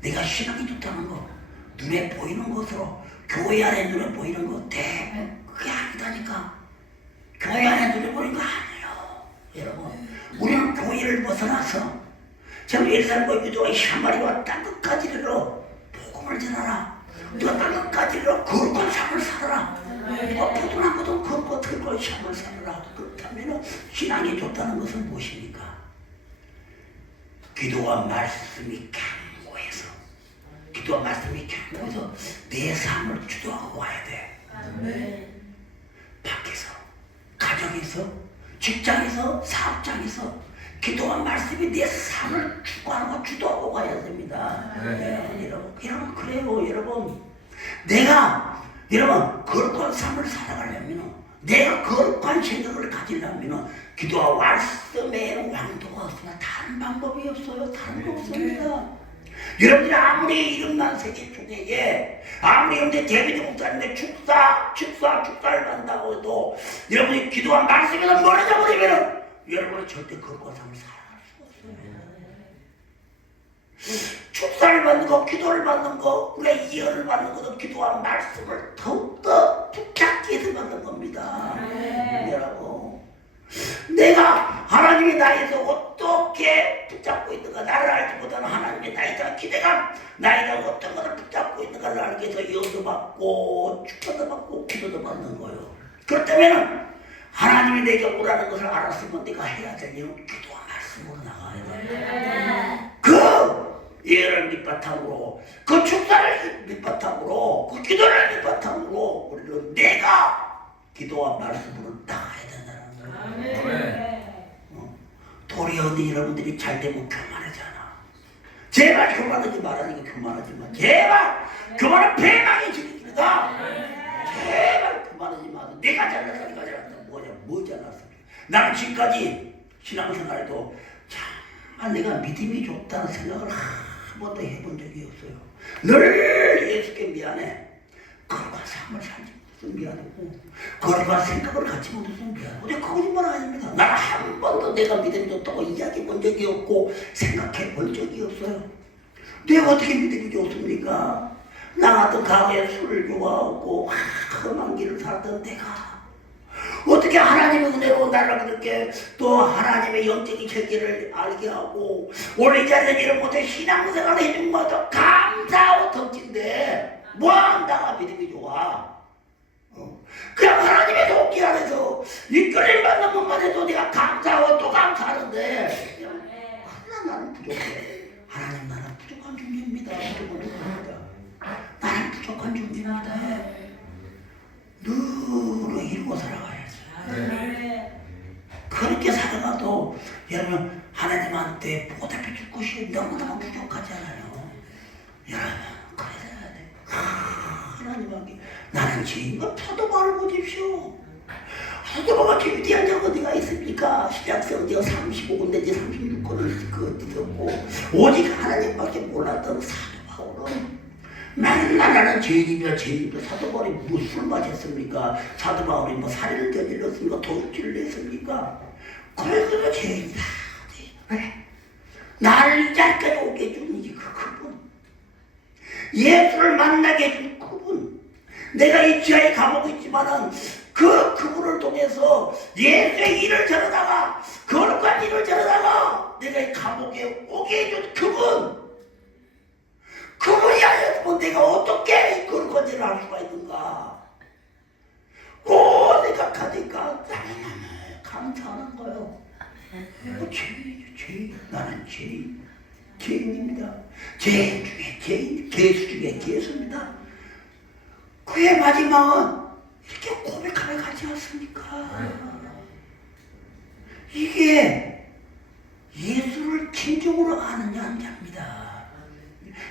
내가 신앙이 좋다는 거 눈에 보이는 것으로 교회 안에 눈에 보이는 거 그게 아니다니까. 교회 안에 눈에 보이는 거 아니에요. 여러분 우리는 교회를 벗어나서 지금 예루살렘과 유대와 사마리아와 땅끝까지 이르러 복음을 전하라. 누가 땅끝까지 이르러 거룩한 삶을 살아라. 누가 포도나무도 거룩한 삶을 살아라. 그렇다면 신앙이 좋다는 것은 무엇입니까? 기도와 말씀이 강고해서 기도와 말씀이 강고해서 내 삶을 주도하고 와야 돼. 밖에서 가정에서 직장에서 사업장에서 기도와 말씀이 내 삶을 주관하고 주도하고 가야 됩니다. 여러분 그래요. 여러분 내가 여러분 거룩한 삶을 살아가려면 내가 거룩한 생각을 가지려면 기도와 말씀에 왕도가 없으나 다른 방법이 없어요. 다른 거 없습니다. 여러분들이 아무리 이름난 세계 중에 아무리 여러분들 데비드 목사님의 축사를 한다고 해도 여러분이 기도와 말씀에서 멀어져 버리면 여러분은 절대 거룩한 삶을 살아갈 수가 없어요. 축사를 받는 거, 기도를 받는 거, 우리가 예언을 받는 것도 기도와 말씀을 더욱더 붙잡기 위해서 받는 겁니다. 여러분 내가 하나님이 나에서 어떻게 붙잡고 있는가 나를 알지 못하는 하나님의 나에 대한 기대감 나에 대한 어떤 것을 붙잡고 있는가를 알기 위해서 예언도 받고 축사도 받고 기도도 받는 거예요. 그렇다면 하나님이 내게 오라는 것을 알았으면 내가 해야 될 일은 기도와 말씀으로 나가야 돼. 그 예언을 밑바탕으로 그 축사를 밑바탕으로 그 기도를 밑바탕으로 우리는 내가 기도와 말씀으로 나가야 된다는 거예요. 도리어 여러분들이 잘 되면 교만하잖아. 제발 교만하지 말라니까 교만하지만 제발 교만은 패망해지는 길이다. 제발 교만하지 마. 내가 잘났어 네가 잘났다. 뭐 잘났어. 나는 지금까지 신앙생활에도 정말 내가 믿음이 좋다는 생각을 한 번도 해본 적이 없어요. 늘 예수께 미안해. 거룩한 삶을 살지 못해서 미안하고 거룩한 생각을 갖지 못해서 미안하고 근데 거짓말 아닙니다. 나는 한 번도 내가 믿음이 좋다고 이야기해 본 적이 없고 생각해 본 적이 없어요. 내가 어떻게 믿음이 좋습니까? 나 같은 과거에 술을 좋아하고 험한 길을 살던 내가 어떻게 하나님의 은혜로 나를 그렇게 또 하나님의 영적인 세계를 알게 하고 오늘 이 자리에 여러분들 신앙생활을 해준 것도 감사하고 덕진데 뭐한다가 믿음이 좋아. 그냥 하나님의 돕기 안에서 이끌림 받는 것만 해도 내가 감사하고 또 감사하는데 나는 부족해. 하나님 나는 부족한 존재입니다. 부족합니다. 하나님한테 보답해 줄 것이 너무너무 부족하잖아요. 여러분, 그래야 돼. 하나님에게 나는 죄인가? 사도바울을 보십시오. 사도바울과 위대한 자가 어디가 있습니까? 신약성경 35권 내지 36권을 듣고 오직 하나님밖에 몰랐던 사도바울은 맨날 나는 죄인이며 사도바울이 무슨 마셨습니까? 사도바울이 뭐 살인을 저질렀습니까? 도둑질을 했습니까? 그래서 죄인이다. 그래. 나를 이 자리까지 오게 해준 그분, 예수를 만나게 해준 그분, 내가 이 지하에 감옥에 있지만은 그분을 통해서 예수의 일을 전하다가 거룩한 일을 전하다가 내가 이 감옥에 오게 해준 그분이 아니었으면 내가 어떻게 거룩한 일을 할 수가 있는가? 생각하니까 너무너무 감사하는 거예요. 죄인, 나는 죄인입니다. 죄인 중에 죄인, 개수 중에 개수입니다. 그의 마지막은 이렇게 고백하며 가지 않습니까? 이게 예수를 진정으로 아느냐 안 자입니다.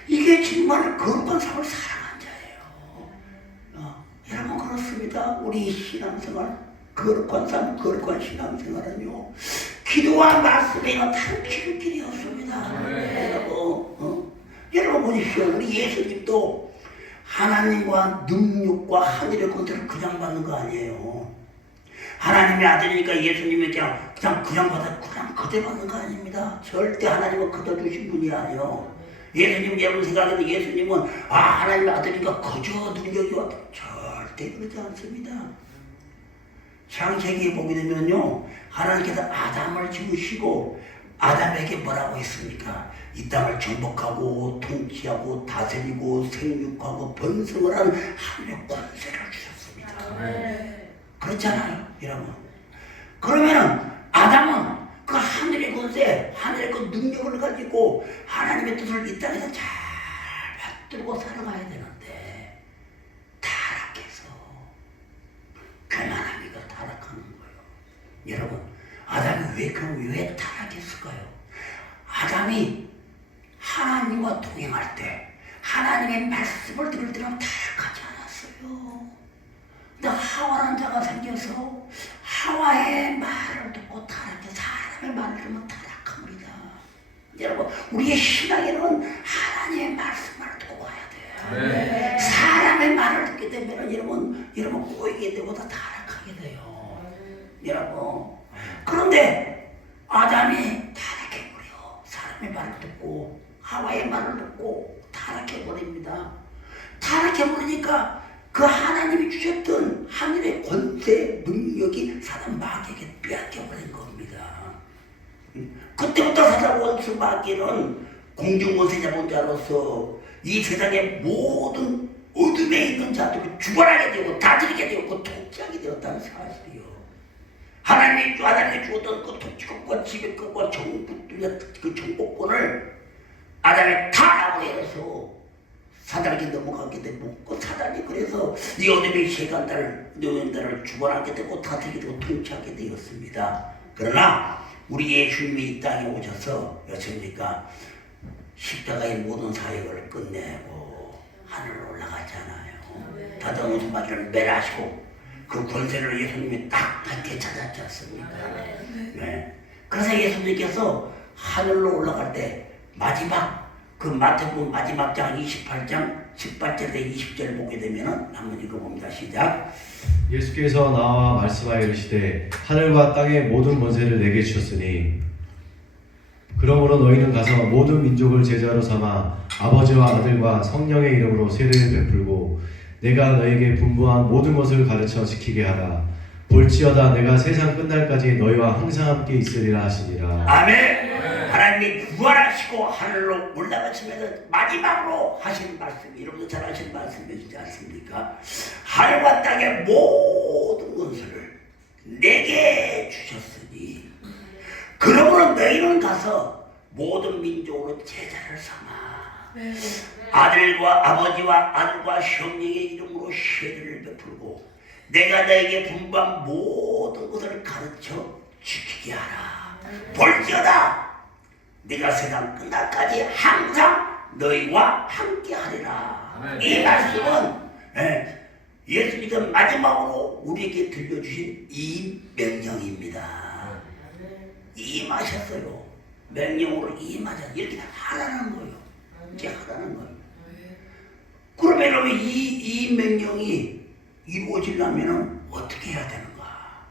이게 정말 거룩한 삶을 살아간 자예요. 여러분 그렇습니다. 우리 신앙생활, 거룩한 삶, 거룩한 신앙생활은요, 기도와 말씀에는 다른 기름길이 없습니다. 여러분 보십시오. 우리 예수님도 하나님과 능력과 하늘의 권세를 그냥 받는 거 아니에요. 하나님의 아들이니까 예수님이 그냥 받아 그냥 그대로 받는 거 아닙니다. 절대 하나님은 그대로 주신 분이 아니에요. 예수님 여러분 생각해도 예수님은 하나님의 아들이니까 그저 능력이 왔다. 절대 그러지 않습니다. 창세기에 보게 되면요, 하나님께서 아담을 지으시고 아담에게 뭐라고 했습니까? 이 땅을 정복하고 통치하고 다스리고 생육하고 번성을 하는 하늘의 권세를 주셨습니다. 네. 그렇잖아요, 여러분. 그러면은 아담은 그 하늘의 권세, 하늘의 그 능력을 가지고 하나님의 뜻을 이 땅에서 잘 받들고 살아가야 되는데 타락해서 교만하니까 타락하는 거예요. 여러분, 아담이 왜 타락했을까요? 아담이 하나님과 동행할 때 하나님의 말씀을 들을 때는 타락하지 않았어요. 근데 하와라는 자가 생겨서 하와의 말을 듣고 타락해. 사람의 말을 들으면 타락합니다. 여러분, 우리의 신앙에는 하나님의 말씀을 듣고 가야 돼요. 네. 사람의 말을 듣게 되면 여러분 꼬이게 되고 다 타락하게 돼요. 여러분, 그런데 아담이 타락해버려. 사람의 말을 듣고 하와의 말을 듣고 타락해버립니다. 타락해버리니까 그 하나님이 주셨던 하늘의 권세, 능력이 사단 마귀에게 빼앗겨버린 겁니다. 그때부터 사단 원수 마귀는 공중권세 잡은 자로서 이 세상의 모든 어둠에 있는 자들을 주관하게 되고 다스리게 되고 통치하게 되었다는 사실이요. 하나님이 주었던 그 통치권과 지배권과 그 정복권을 아담의 타락으로 해서 사단에게 넘어가게 되고 그 사단이 그래서 이 어둠의 세간들을 너희들을 주관하게 되고 다스리게 되고 통치하게 되었습니다. 그러나 우리 예수님이 이 땅에 오셔서 여십니까 십자가의 모든 사역을 끝내고 하늘로 올라가잖아요. 다다무슨 마귀를 멸하시고 그 권세를 예수님이 딱 함께 찾았지 않습니까? 네. 그래서 예수님께서 하늘로 올라갈 때 마지막 그 마태복음 마지막 장 28장 18절에 20절을 보게 되면은 한번 읽어봅니다. 시작. 예수께서 나와 말씀하여 이르시되 하늘과 땅의 모든 권세를 내게 주셨으니 그러므로 너희는 가서 모든 민족을 제자로 삼아 아버지와 아들과 성령의 이름으로 세례를 베풀고 내가 너에게 분부한 모든 것을 가르쳐 지키게 하라. 볼지어다 내가 세상 끝날까지 너희와 항상 함께 있으리라 하시니라. 아멘. 하나님이 부활하시고 하늘로 올라가시면서 마지막으로 하신 말씀, 여러분도 잘 하신 말씀이시지 않습니까? 하늘과 땅의 모든 것을 내게 주셨으니 그러므로 너희는 가서 모든 민족으로 제자를 삼아 아들과 아버지와 아들과 성령의 이름으로 세례를 베풀고 내가 너에게 분부한 모든 것을 가르쳐 지키게 하라. 볼지어다 내가 세상 끝날까지 항상 너희와 함께하리라. 아멘. 이 말씀은 예수님께서 마지막으로 우리에게 들려주신 이 명령입니다. 임하셨어요. 명령으로 임하셨어요. 이렇게 하라는 거예요. 이렇게 하라는 거예요. 그러면 여러분 이 명령이 이루어지려면 어떻게 해야 되는가?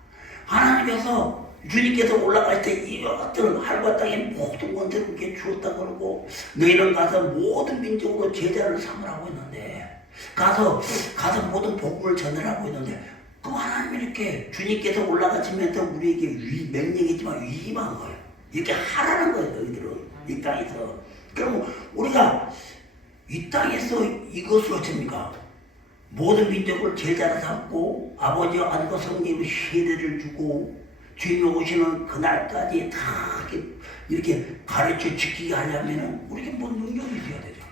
하나님께서 주님께서 올라갈 때 이와 같은 하늘과 땅의 모든 권세를 우리에게 주었다 그러고 너희는 가서 모든 민족으로 제자를 삼으라고 했는데 가서 모든 복음을 전하라고 했는데 그 하나님이 이렇게 주님께서 올라가시면서 우리에게 명령했지만 위임한 거예요. 이렇게 하라는 거예요. 너희들은 이 땅에서. 그럼 우리가 이 땅에서 이것을 어떻습니까? 모든 민족을 제자로 삼고 아버지와 아들과 성령으로 세례를 주고 주님이 오시는 그날까지 다 이렇게 가르쳐 지키게 하려면 우리에게 뭔 능력이 있어야 되잖아.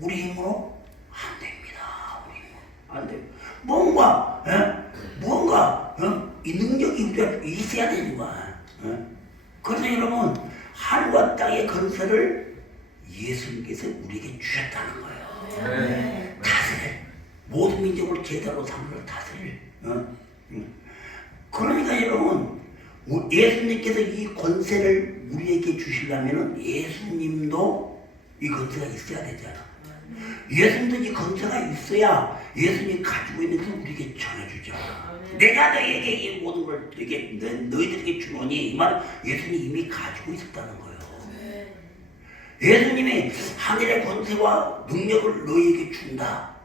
우리 힘으로 안 됩니다. 우리 힘으로 안 돼요. 뭔가 이 능력이 우리가 있어야 되지만 그래서 여러분 하늘과 땅의 건설을 예수님께서 우리에게 주셨다는 거예요. 다스릴 모든 민족을 제대로 삼는 다스릴. 그러니까 여러분 예수님께서 이 권세를 우리에게 주시려면 예수님도 이 권세가 있어야 되잖아. 예수님도 이 권세가 있어야 예수님이 가지고 있는 것을 우리에게 전해주잖아. 내가 너희에게 이 모든 걸 너희들에게 주노니 이 말은 예수님이 이미 가지고 있었다는 거예요. 예수님이 하늘의 권세와 능력을 너희에게 준다.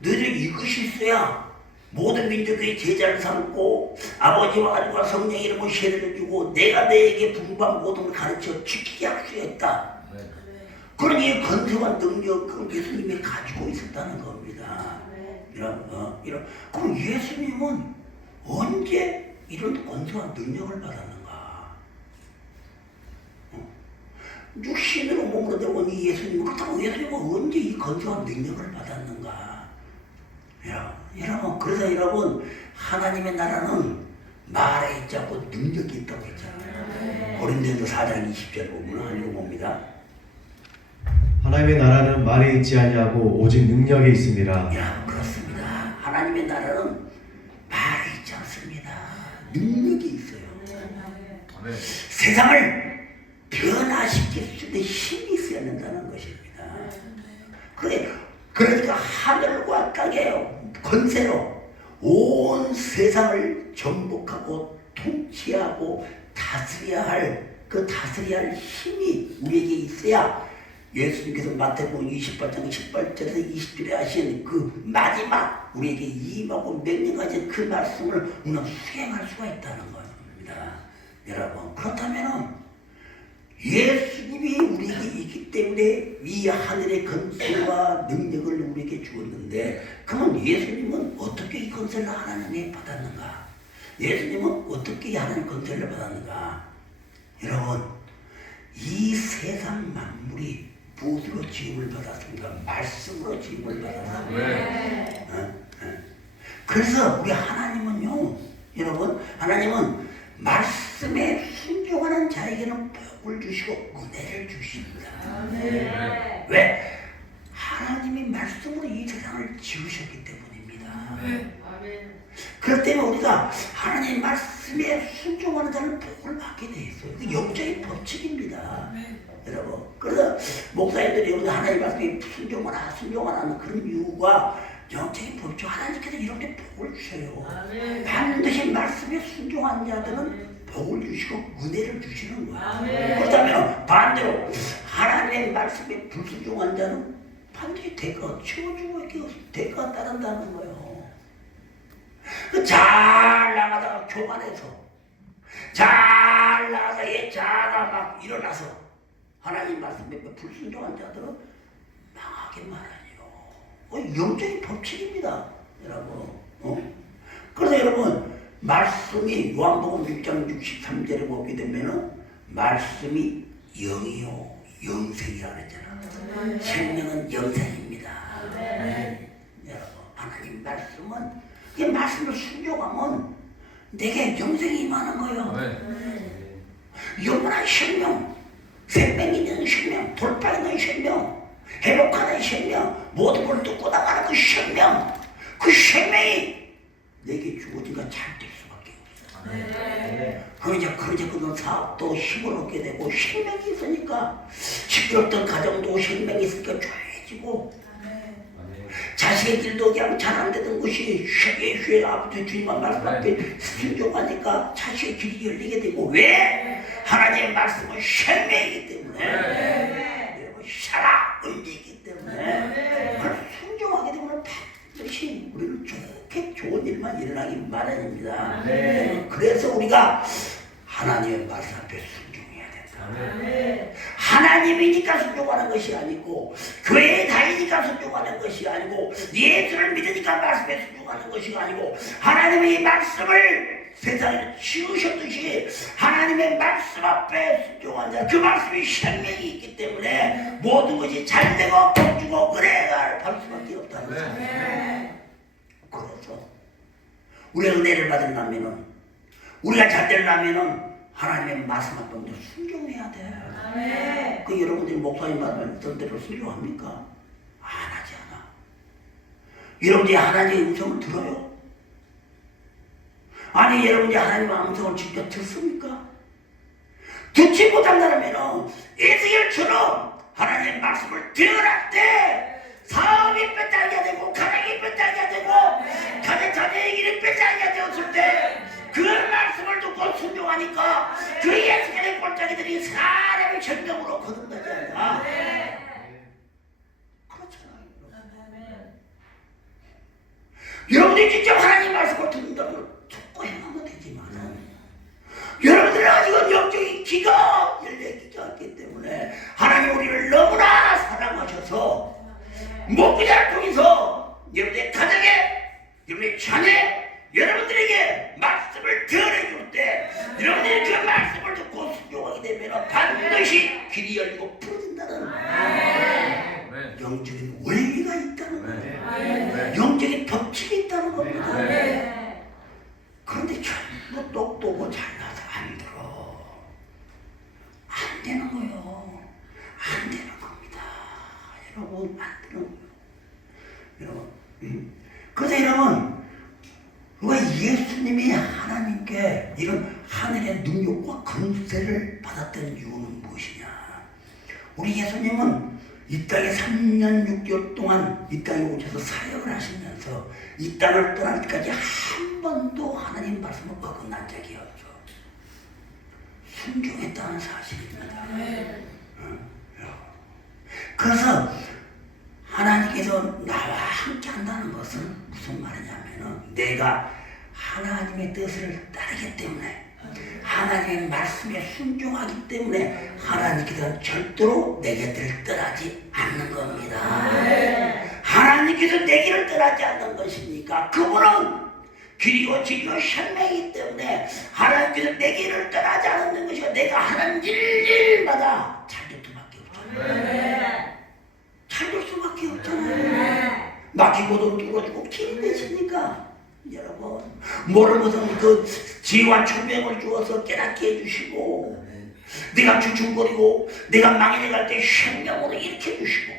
너희들이 이것이 있어야 모든 민족의 제자를 삼고 아버지와 아들과 성령의 이름으로 세례를 주고 내가 너희에게 분부한 모든 걸 가르쳐 지키게 할 수 있다. 그러니 권세와 능력을 예수님이 가지고 있었다는 겁니다. 그럼 예수님은 언제 이런 권세와 능력을 받았는가? 육신으로 몸으로 들어온 이 예수님, 그렇다고 예수님은 언제 이 권세와 능력을 받았는가? 여러분, 그래서 여러분, 하나님의 나라는 말에 있지 않고 능력이 있다고 했잖아요. 고린도전서 4장 20절 보면 읽어봅니다. 하나님의 나라는 말에 있지 아니하고 오직 능력에 있습니다. 그렇습니다. 하나님의 나라는 말에 있지 않습니다. 능력이 있어요. 세상을 변화시킬 수 있는 힘이 있어야 된다는 것입니다. 그러니까 하늘과 땅의 권세로 온 세상을 정복하고 통치하고 다스려야 할 힘이 우리에게 있어야 예수님께서 마태복음 28장 18절에서 20절에 하신 그 마지막 우리에게 임하고 명령하신 그 말씀을 우리는 수행할 수가 있다는 겁니다. 여러분, 그렇다면 예수님이 우리에게 있기 때문에 이 하늘의 권세와 능력을 우리에게 주었는데 그러면 예수님은 어떻게 이 권세를 하나님께 받았는가? 예수님은 어떻게 하나님 권세를 받았는가? 여러분, 이 세상 만물이 무엇으로 지음을 받았습니까? 말씀으로 지음을 받았습니다. 그래서 우리 하나님은요, 여러분, 하나님은 말씀에 순종하는 자에게는 복을 주시고 은혜를 주십니다. 왜? 하나님이 말씀으로 이 세상을 지으셨기 때문입니다. 그렇기 때문에 우리가 하나님의 말씀에 순종하는 자는 복을 받게 돼 있어요. 그 영적인 법칙입니다. 여러분, 그래서 목사님들이 여기서 하나님의 말씀에 순종하라 하는 그런 이유가 영적인 법칙. 하나님께서 이렇게 복을 주셔요. 반드시 말씀에 순종하는 자들은 복을 주시고 은혜를 주시는 거예요. 그렇다면 반대로 하나님의 말씀에 불순종한 자는 반드시 대가가 치워주고 이렇게 대가가 따른다는 거예요. 잘 나가다가 교만해서 잘 나가다가 얘 자가 막 일어나서 하나님 말씀에 불순종한 자들은 망하게 말하니요. 영적인 법칙입니다, 여러분. 그래서 여러분, 말씀이 요한복음 6장 63절에 보게 되면은 말씀이 영이요 영생이라 그랬잖아. 생명은 영생입니다. 여러분, 하나님 말씀은 이 말씀을 순종하면 내게 영생이 임하는 거예요. 영원한 생명, 생명 있는 생명, 돌파 있는 생명, 회복하는 생명, 모든 걸 뚫고 나가는 그 생명, 그 생명이 내게 주어지니까 잘 될 수밖에 없어. 그러자 그런 사업도 힘을 얻게 되고 생명이 있으니까 시끄럽던 가정도 생명이 있으니까 좋아지고 자식의 길도 그냥 잘 안 되던 것이 예수의 아버지 주님의 말씀 앞에 순종하니까 자식의 길이 열리게 되고 왜? 하나님의 말씀은 생명이기 때문에 여러분 살아 움직이기 때문에 그걸 순종하게 되면 반드시 우리는 좋게 좋은 일만 일어나기 마련입니다. 그래서 우리가 하나님의 말씀 앞에 순종해야 된다. 하나님이니까 순종하는 것이 아니고 교회에 다니니까 순종하는 것이 아니고 예수를 믿으니까 말씀에 순종하는 것이 아니고 하나님의 말씀을 세상에 지으셨듯이 하나님의 말씀 앞에 순종한 자, 그 말씀이 생명이 있기 때문에 모든 것이 잘되고 복주고 은혜가 할 수밖에 없다는 거죠. 그래서 우리가 은혜를 받으려면은 우리가 잘 되려면은 하나님의 말씀 앞에 먼저 순종해야 돼. 그 여러분들이 목사님 말씀 대로 순종합니까? 안 하지 않아. 여러분들이 하나님의 음성을 들어요? 아니 여러분들이 하나님의 음성을 직접 듣습니까? 듣지 못한다면 에스겔처럼 하나님의 말씀을 들을 때 사업이 뺏다기가 되고 가정이 뺏다기가 되고 가정 자녀의 길이 뺏다기가 되었을 때 그 말씀을 듣고 순종하니까 그 예수님의 골짜기들이 사람의 생명으로 거듭나지 않나? 그렇잖아요. 여러분들이 직접 하나님 말씀을 듣는다면 듣고 행하면 되지만 여러분들은 아직은 영적인 귀가 열려있지 않기 때문에 하나님 우리를 너무나 사랑하셔서 목회자를 통해서 여러분의 가정에 여러분의 자녀에 여러분들에게 말씀을 전해줄 때 여러분들이 그 말씀을 듣고 순종하게 되면 반드시 길이 열리고 풀어진다는 영적인 원리가 있다는 거예요. 영적인 법칙이 있다는 겁니다. 그런데 전부 똑똑하고 잘나서 안 들어. 안 되는 거예요. 안 되는 겁니다. 여러분 안 되는 거예요. 여러분 그래서 여러분 왜 예수님이 하나님께 이런 하늘의 능력과 권세를 받았던 이유는 무엇이냐? 우리 예수님은 이 땅에 3년 6개월 동안 이 땅에 오셔서 사역을 하시면서 이 땅을 떠날 때까지 한 번도 하나님 말씀을 어긋난 적이 없어. 순종했다는 사실입니다. 그래서 하나님께서 나와 함께 한다는 것은 무슨 말이냐면은 내가 하나님의 뜻을 따르기 때문에 하나님의 말씀에 순종하기 때문에 하나님께서는 절대로 내 곁을 떠나지 않는 겁니다. 하나님께서 내 길을 떠나지 않는 것이니까 그분은 길이고 진리고 생명이기 때문에 하나님께서 내 길을 떠나지 않는 것이고 내가 하는 일마다 잘 될 수밖에 없잖아요. 잘 될 수밖에 없잖아요. 막히고도 뚫어주고 길이 되시니까 여러분 모르고서 그 지혜와 총명을 주어서 깨닫게 해주시고 내가 주춤거리고 내가 망해 갈 때 생명으로 일으켜 주시고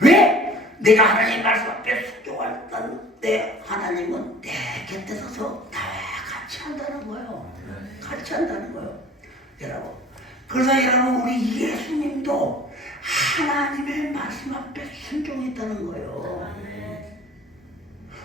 왜? 내가 하나님 말씀 앞에 순종할 때 하나님은 내 곁에 서서 나와 같이 한다는 거예요. 같이 한다는 거예요. 여러분 그래서 여러분 우리 예수님도 하나님의 말씀 앞에 순종했다는 거예요.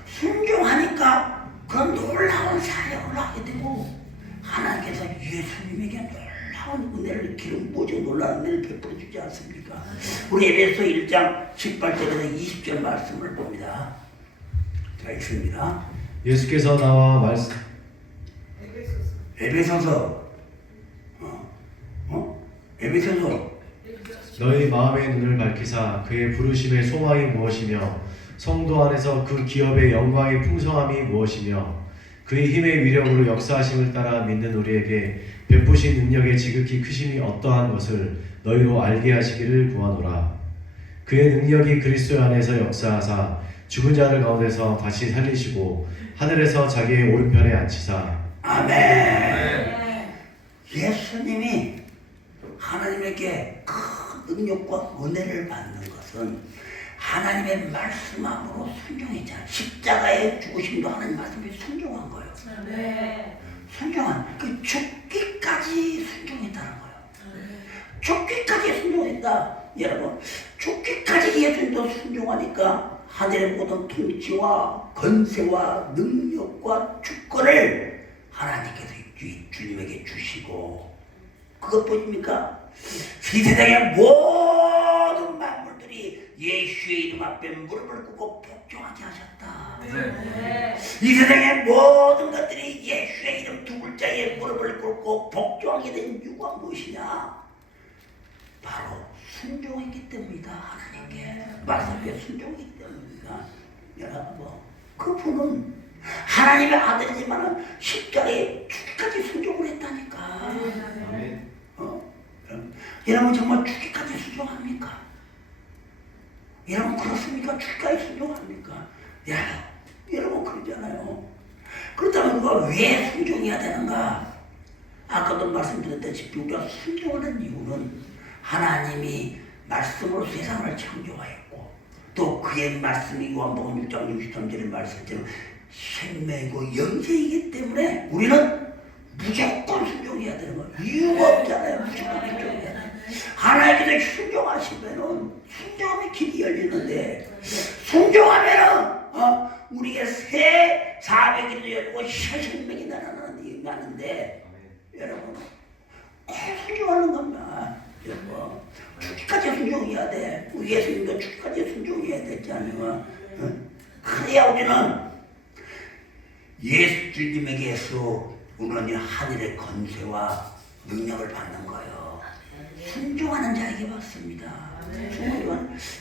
순종하니까 그런 놀라운 사역을 하게 되고 하나님께서 예수님에게 놀라운 은혜를 기름 부어서 놀라운 은혜를 베풀어 주지 않습니까? 우리 에베소 1장 18절에서 20절 말씀을 봅니다. 자 읽습니다. 예수께서 나와 말씀 에베소서 에베소서 너희 마음의 눈을 밝히사 그의 부르심의 소망이 무엇이며 성도 안에서 그 기업의 영광의 풍성함이 무엇이며 그의 힘의 위력으로 역사하심을 따라 믿는 우리에게 베푸신 능력의 지극히 크심이 어떠한 것을 너희로 알게 하시기를 구하노라. 그의 능력이 그리스도 안에서 역사하사 죽은 자들 가운데서 다시 살리시고 하늘에서 자기의 오른편에 앉히사 아멘. 예수님이 하나님에게 큰 능력과 은혜를 받는 것은 하나님의 말씀 앞으로 순종했잖아요. 십자가의 죽으심도 하나님 말씀이 순종한 거예요. 순종한, 그 죽기까지 순종했다는 거예요. 죽기까지 순종했다. 여러분, 죽기까지 예수님도 순종하니까 하늘의 모든 통치와 권세와 능력과 주권을 하나님께서 주님에게 주시고, 그것 보십니까? 이 세상의 모든 만물들이 예수의 이름 앞에 무릎을 꿇고 복종하게 하셨다. 이 세상의 모든 것들이 예수의 이름 두 글자에 무릎을 꿇고 복종하게 된 이유가 무엇이냐? 바로 순종했기 때문이다. 하나님께 말씀에 순종했기 때문이다. 여러분, 그분은 하나님의 아들이지만 십자가에 죽기까지 순종을 했다니까. 여러분 정말 죽기까지 순종합니까? 여러분 그렇습니까? 죽기까지 순종합니까? 여러분 그러잖아요. 그렇다면 우리가 왜 순종해야 되는가? 아까도 말씀드렸다시피 우리가 순종하는 이유는 하나님이 말씀으로 세상을 창조하였고, 또 그의 말씀이 요한복음 6장 63절의 말씀처럼 생명이고 영생이기 때문에 우리는 무조건 순종해야 되는 거예요. 이유가 없잖아요. 무조건 순종해야 돼요. 하나님께서 순종하시면은 순종하면 길이 열리는데, 순종하면은 우리가 새 400일도 열리고 생명이 나는데 여러분 순종하는 겁니다. 여러분 죽기까지 순종해야 돼. 우리 예수님도 죽기까지 순종해야 됐잖아요. 그래야 우리는 예수 주님에게서 우리는 하늘의 권세와 능력을 받는 거예요. 순종하는 자에게 받습니다.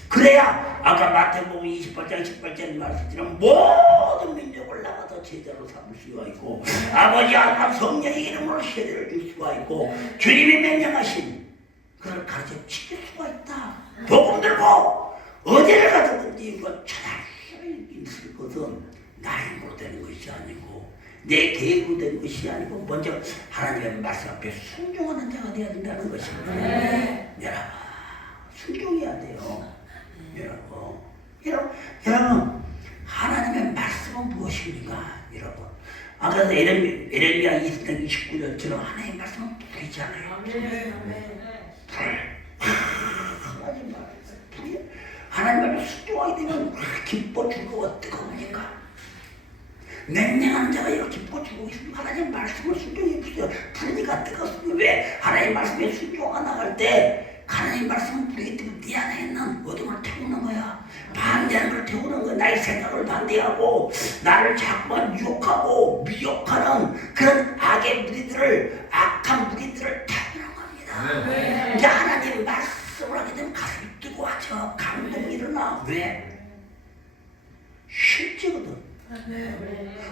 그래야 아까 마태복음 28장 18절 말씀처럼 모든 민족을 나가서 제자로 삼을 수가 있고, 아버지 하나님 성령의 이름으로 세례를 줄 수가 있고, 주님이 명령하신 그걸 가르쳐 지킬 수가 있다. 복음 들고 어디를 가든지 천할 수 있을 것은 나의 힘으로 되는 것이 아니고 내 계획으로 되는 것이 아니고 먼저 하나님의 말씀 앞에 순종하는 자가 되어야 된다는 것입니다. 여러분 순종해야 돼요. 여러분 하나님의 말씀은 무엇입니까? 여러분 아까 에레미야 20장 29절처럼 하나님의 말씀은 불이잖아요. 하나님 말씀 순종하게 되면 기뻐 죽고 뜨거우니까 냉랭한 자가 이렇게 기뻐 죽고 있으면 하나님 말씀을 순종해 보세요. 불이니까 뜨겁습니다. 왜? 하나님 말씀에 순종하 나갈 때 하나님 말씀은 불이기 때문에 네 안에 있는 어둠을 태우는 거야. 반대하는 걸 태우는 거야. 나의 생각을 반대하고 나를 자꾸만 유혹하고 미혹하는 그런 악의 무리들을, 악한 무리들을 태우는 겁니다. 이제 하나님 말씀을 하게 되면 가슴이 뜨거워져. 감동이 일어나. 왜? 실제거든.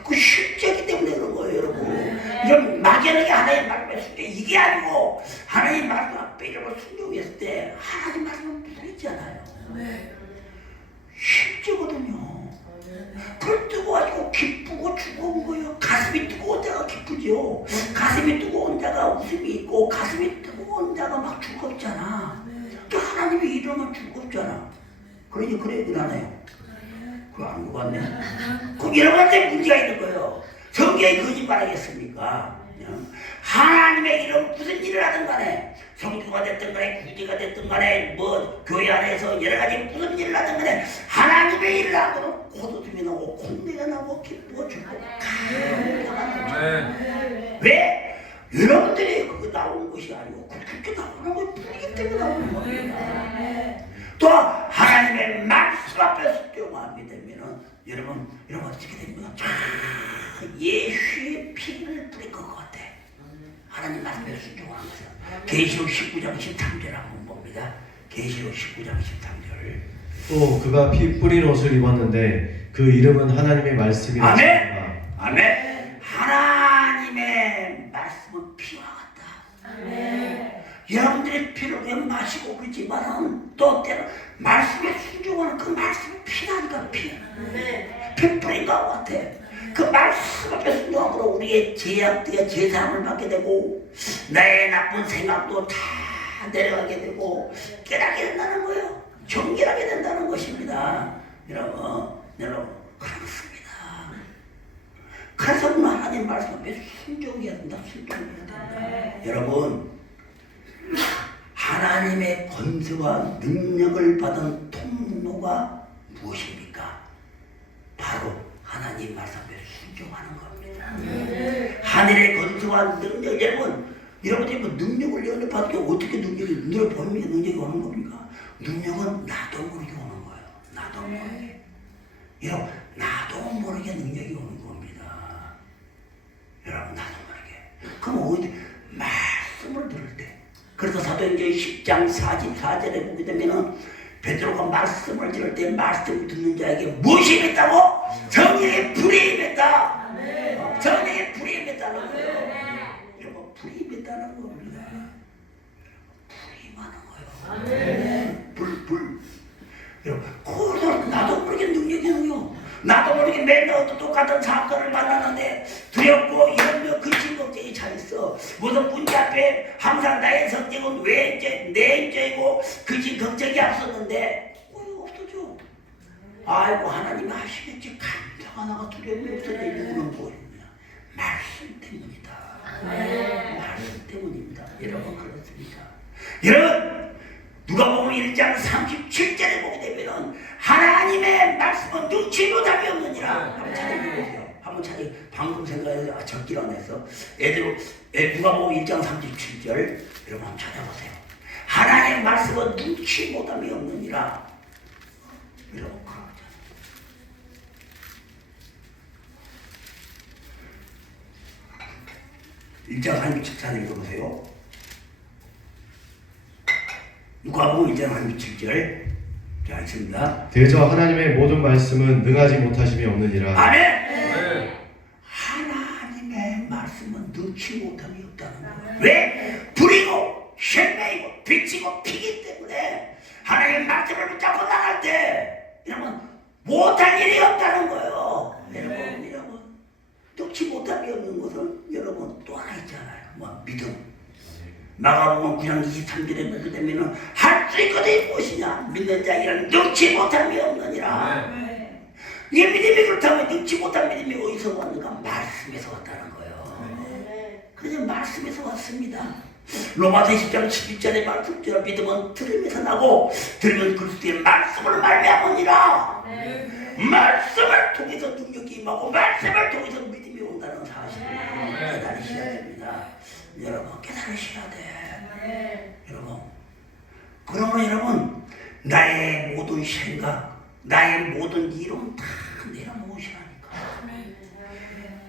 그 실제이기 때문에 그런 거예요, 여러분. 이런 막연하게 하나님 말씀에 순종, 이게 아니고 하나님 말씀 앞에 이런 순종했을 때 하나님 말씀은 무서웠잖아요. 실제거든요. 그걸 뜨거워가지고 기쁘고 죽어온 거예요. 가슴이 뜨거운 자가 기쁘죠. 가슴이 뜨거운 자가 웃음이 있고, 가슴이 뜨거운 자가 막 즐겁잖아. 또 하나님이 이러면 즐겁잖아. 그러니 그래 그러나요? 그거 안 것 같네. 그럼 여러분한테 문제가 있는 거예요. 성경이 거짓말하겠습니까? 하나님의 이름 무슨 일을 하든 간에, 성교가 됐든 간에 구제가 됐든 간에 뭐 교회 안에서 여러 가지 무슨 일을 하든 간에 하나님의 일을 하고는 고도심이 나고 콩내가 나고 기쁘고 죽고 왜? 여러분들이 그거 나온 것이 아니고 그렇게 나오는 거 뿐이기 때문에 나오는 겁니다. 또 하나님의 말씀 앞에 순종하게 되면은 여러분 어떻게 됩니까? 예수의 피를 뿌릴 것 같아. 하나님 말씀에 순종하는 것은 계시록 19장 13절 한번 봅니다. 계시록 19장 13절. 또 그가 피 뿌린 옷을 입었는데 그 이름은 하나님의 말씀이라. 아멘. 아멘. 하나님의 말씀은 피와 같다. 아멘. 여러분들의 피를 그냥 마시고 그렇지만은 또 때로 말씀에 순종하는 그 말씀이 피라니까 피. 피 뿌린 것 같아. 그 말씀 앞에 순종함으로 우리의 죄악되어 제사함을 받게 되고 나의 나쁜 생각도 다 내려가게 되고 깨닫게 된다는 거예요. 정결하게 된다는 것입니다. 여러분 그렇습니다. 그래서 하나님 말씀 앞에 순종해야 된다. 순종해야 된다. 여러분 하나님의 권세와 능력을 받은 통로가 무엇입니까? 바로 하나님 말씀 앞에 순종하는 겁니다. 하늘의 권세와 능력, 여러분들이 뭐 능력을 연습하는 게 어떻게 눈을 보는 게 능력이 오는 겁니까? 능력은 나도 모르게 오는 거예요. 나도 모르게. 여러분 나도 모르게 능력이 오는 겁니다. 여러분 나도 모르게. 그럼 어디 말씀을 들을 때, 그래서 사도행전 10장 44절에 보게 되면은 베드로가 말씀을 들을 때 말씀을 듣는 자에게 무엇이 임했다고? 성령의 불이 임했다. 성령의 불이 임했다는 거예요. 여러분 불이 임했다는 겁니다. 불이 임하는 거예요. 불. 여러분 그래서 나도 모르게 능력이 오요. 나도 모르게 맨날 똑같은 사건을 만나는데 두렵고 이러며 근심 걱정이 차 있어. 무슨 문제 앞에 항상 나의 성격은 내 인정이고 근심 걱정이 앞섰는데 없어져. 아이고 하나님이 하시겠지. 감정 하나가 두려움이 없어져 있는 건 뭐입니까? 말씀 때문이다. 말씀 때문입니다. 여러분 그렇습니다. 여러분 누가복음 1장 37절에 보게 되면은 하나님의 말씀은 눈치 못함이 없느니라. 한번 찾아보세요. 한번 찾아. 방금 생각해서 적질 안 해서 누가복음 1장 37절 여러분 한번 찾아보세요. 하나님의 말씀은 눈치 못함이 없느니라. 여러분 그러죠. 1장 37절 읽어보세요. 누가복음 1장 37절. 자, 있습니다. 대저 하나님의 모든 말씀은 능하지 못하심이 없느니라. 아멘. 하나님의 말씀은 능치 못함이 없다는 거예요. 왜? 불이고 생명이고 빛이고 피기 때문에 하나님의 말씀을 붙잡고 나갈 때 여러분 못할 일이 없다는 거예요. 여러분 능치 못함이 없는 것은 여러분 또 하나 있잖아요. 믿음. 마가복음 9장 23절에 보게 되면은 할 수 있거든 무엇이냐? 믿는 자에게는 능치 못함이 없느니라. 이 믿음이 그렇다면 능치 못한 믿음이 어디서 왔는가? 말씀에서 왔다는 거예요. 그래서 말씀에서 왔습니다. 로마서 10장 11절의 말씀처럼 믿음은 들음에서 나고 들으면 그리스도의 말씀을 말미암으니라. 말씀을 통해서 능력이 임하고 말씀을 통해서 믿음이 온다는 사실을 깨달으셔야 됩니다. 여러분 깨달으셔야 돼. 여러분 그러므로 여러분 나의 모든 생각 나의 모든 이론 다 내려놓으시라니까.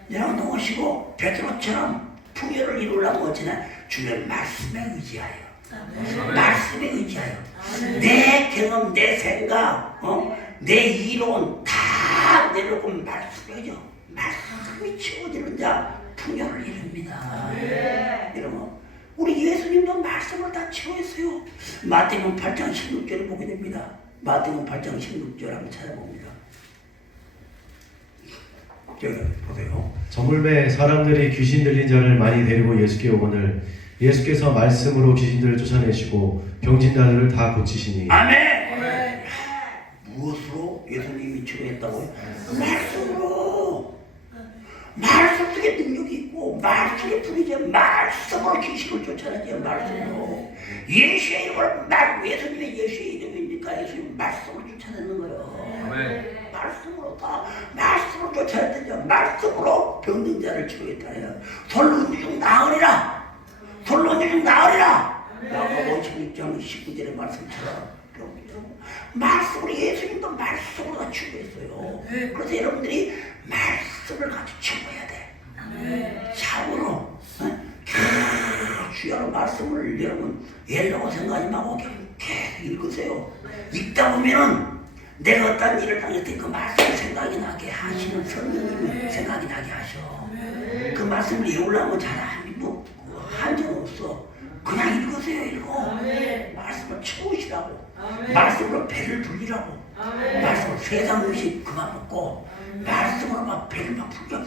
내려놓으시고 베드로처럼 풍요를 이루려고 하지만 주의 말씀에 의지하여 말씀에 의지하여 내 경험 내 생각 내 이론 다 내려놓고 말씀에 의지하여 말씀이 채워지는 자 풍요를 이룹니다. 여러분 우리 예수님도 말씀을 다 채워했어요. 마태복음 8장 16절을 보게 됩니다. 마태복음 8장 16절 한번 찾아봅니다. 저기 보세요. 저물매 사람들이 귀신 들린 자를 많이 데리고 예수께 오거늘 예수께서 말씀으로 귀신들을 쫓아내시고 병진 자들을 다 고치시니. 아멘. 무엇으로 예수님이 치료했다고요? 말씀으로. 말씀 속에 능력이 있고 말씀에 불이죠. 말씀으로 귀신을 쫓아내죠. 말씀으로. 예수의 이름을 예수님의 예수의 이름이니까 예수님 말씀으로 쫓아내는 거예요. 아멘. 말씀으로 다 말씀으로 쫓아냈더니 말씀으로 병든 자를 치료했다네요. 솔로 중 나으리라. 솔로 중 나으리라. 마가복음 16장 19절의 말씀처럼 말씀으로 예수님도 말씀으로 다 치료했어요. 그래서 여러분들이 말씀을 가지고 치료해야 돼. 참으로 주여의 말씀을 여러분 예라고 생각하지 말고 계속 읽으세요. 읽다 보면은 내가 어떤 일을 당했을 때 그 말씀 생각이 나게 하시는 성령님이 생각이 나게 하셔. 그 말씀을 외우려면 한 적 없어. 그냥 읽으세요. 읽어. 말씀을 채우시라고. 말씀으로 배를 불리라고. 말씀으로 세상 음식 그만 먹고 말씀으로 막 배를 막 불려.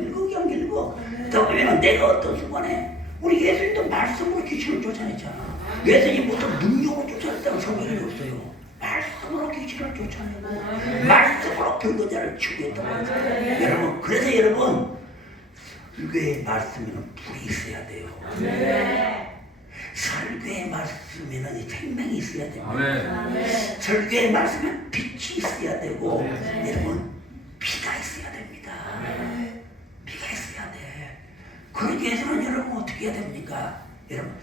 읽어 그냥 읽어. 또 왜냐면 내가 어떤 순간에 우리 예수님도 말씀으로 귀신을 쫓아냈잖아. 예수님 보통 능력으로 쫓아냈다는 성경이 없어요. 말씀으로 귀신을 쫓아내고 말씀으로 병거자를 치유했다고 했어요. 여러분, 그래서 여러분 설교의 말씀에는 불이 있어야 돼요. 설교의 말씀에는 생명이 있어야 됩니다. 설교의 말씀에는 빛이 있어야 되고 여러분 피가 있어야 됩니다. 피가 있어야 돼. 그러기 위해서는 여러분 어떻게 해야 됩니까? 여러분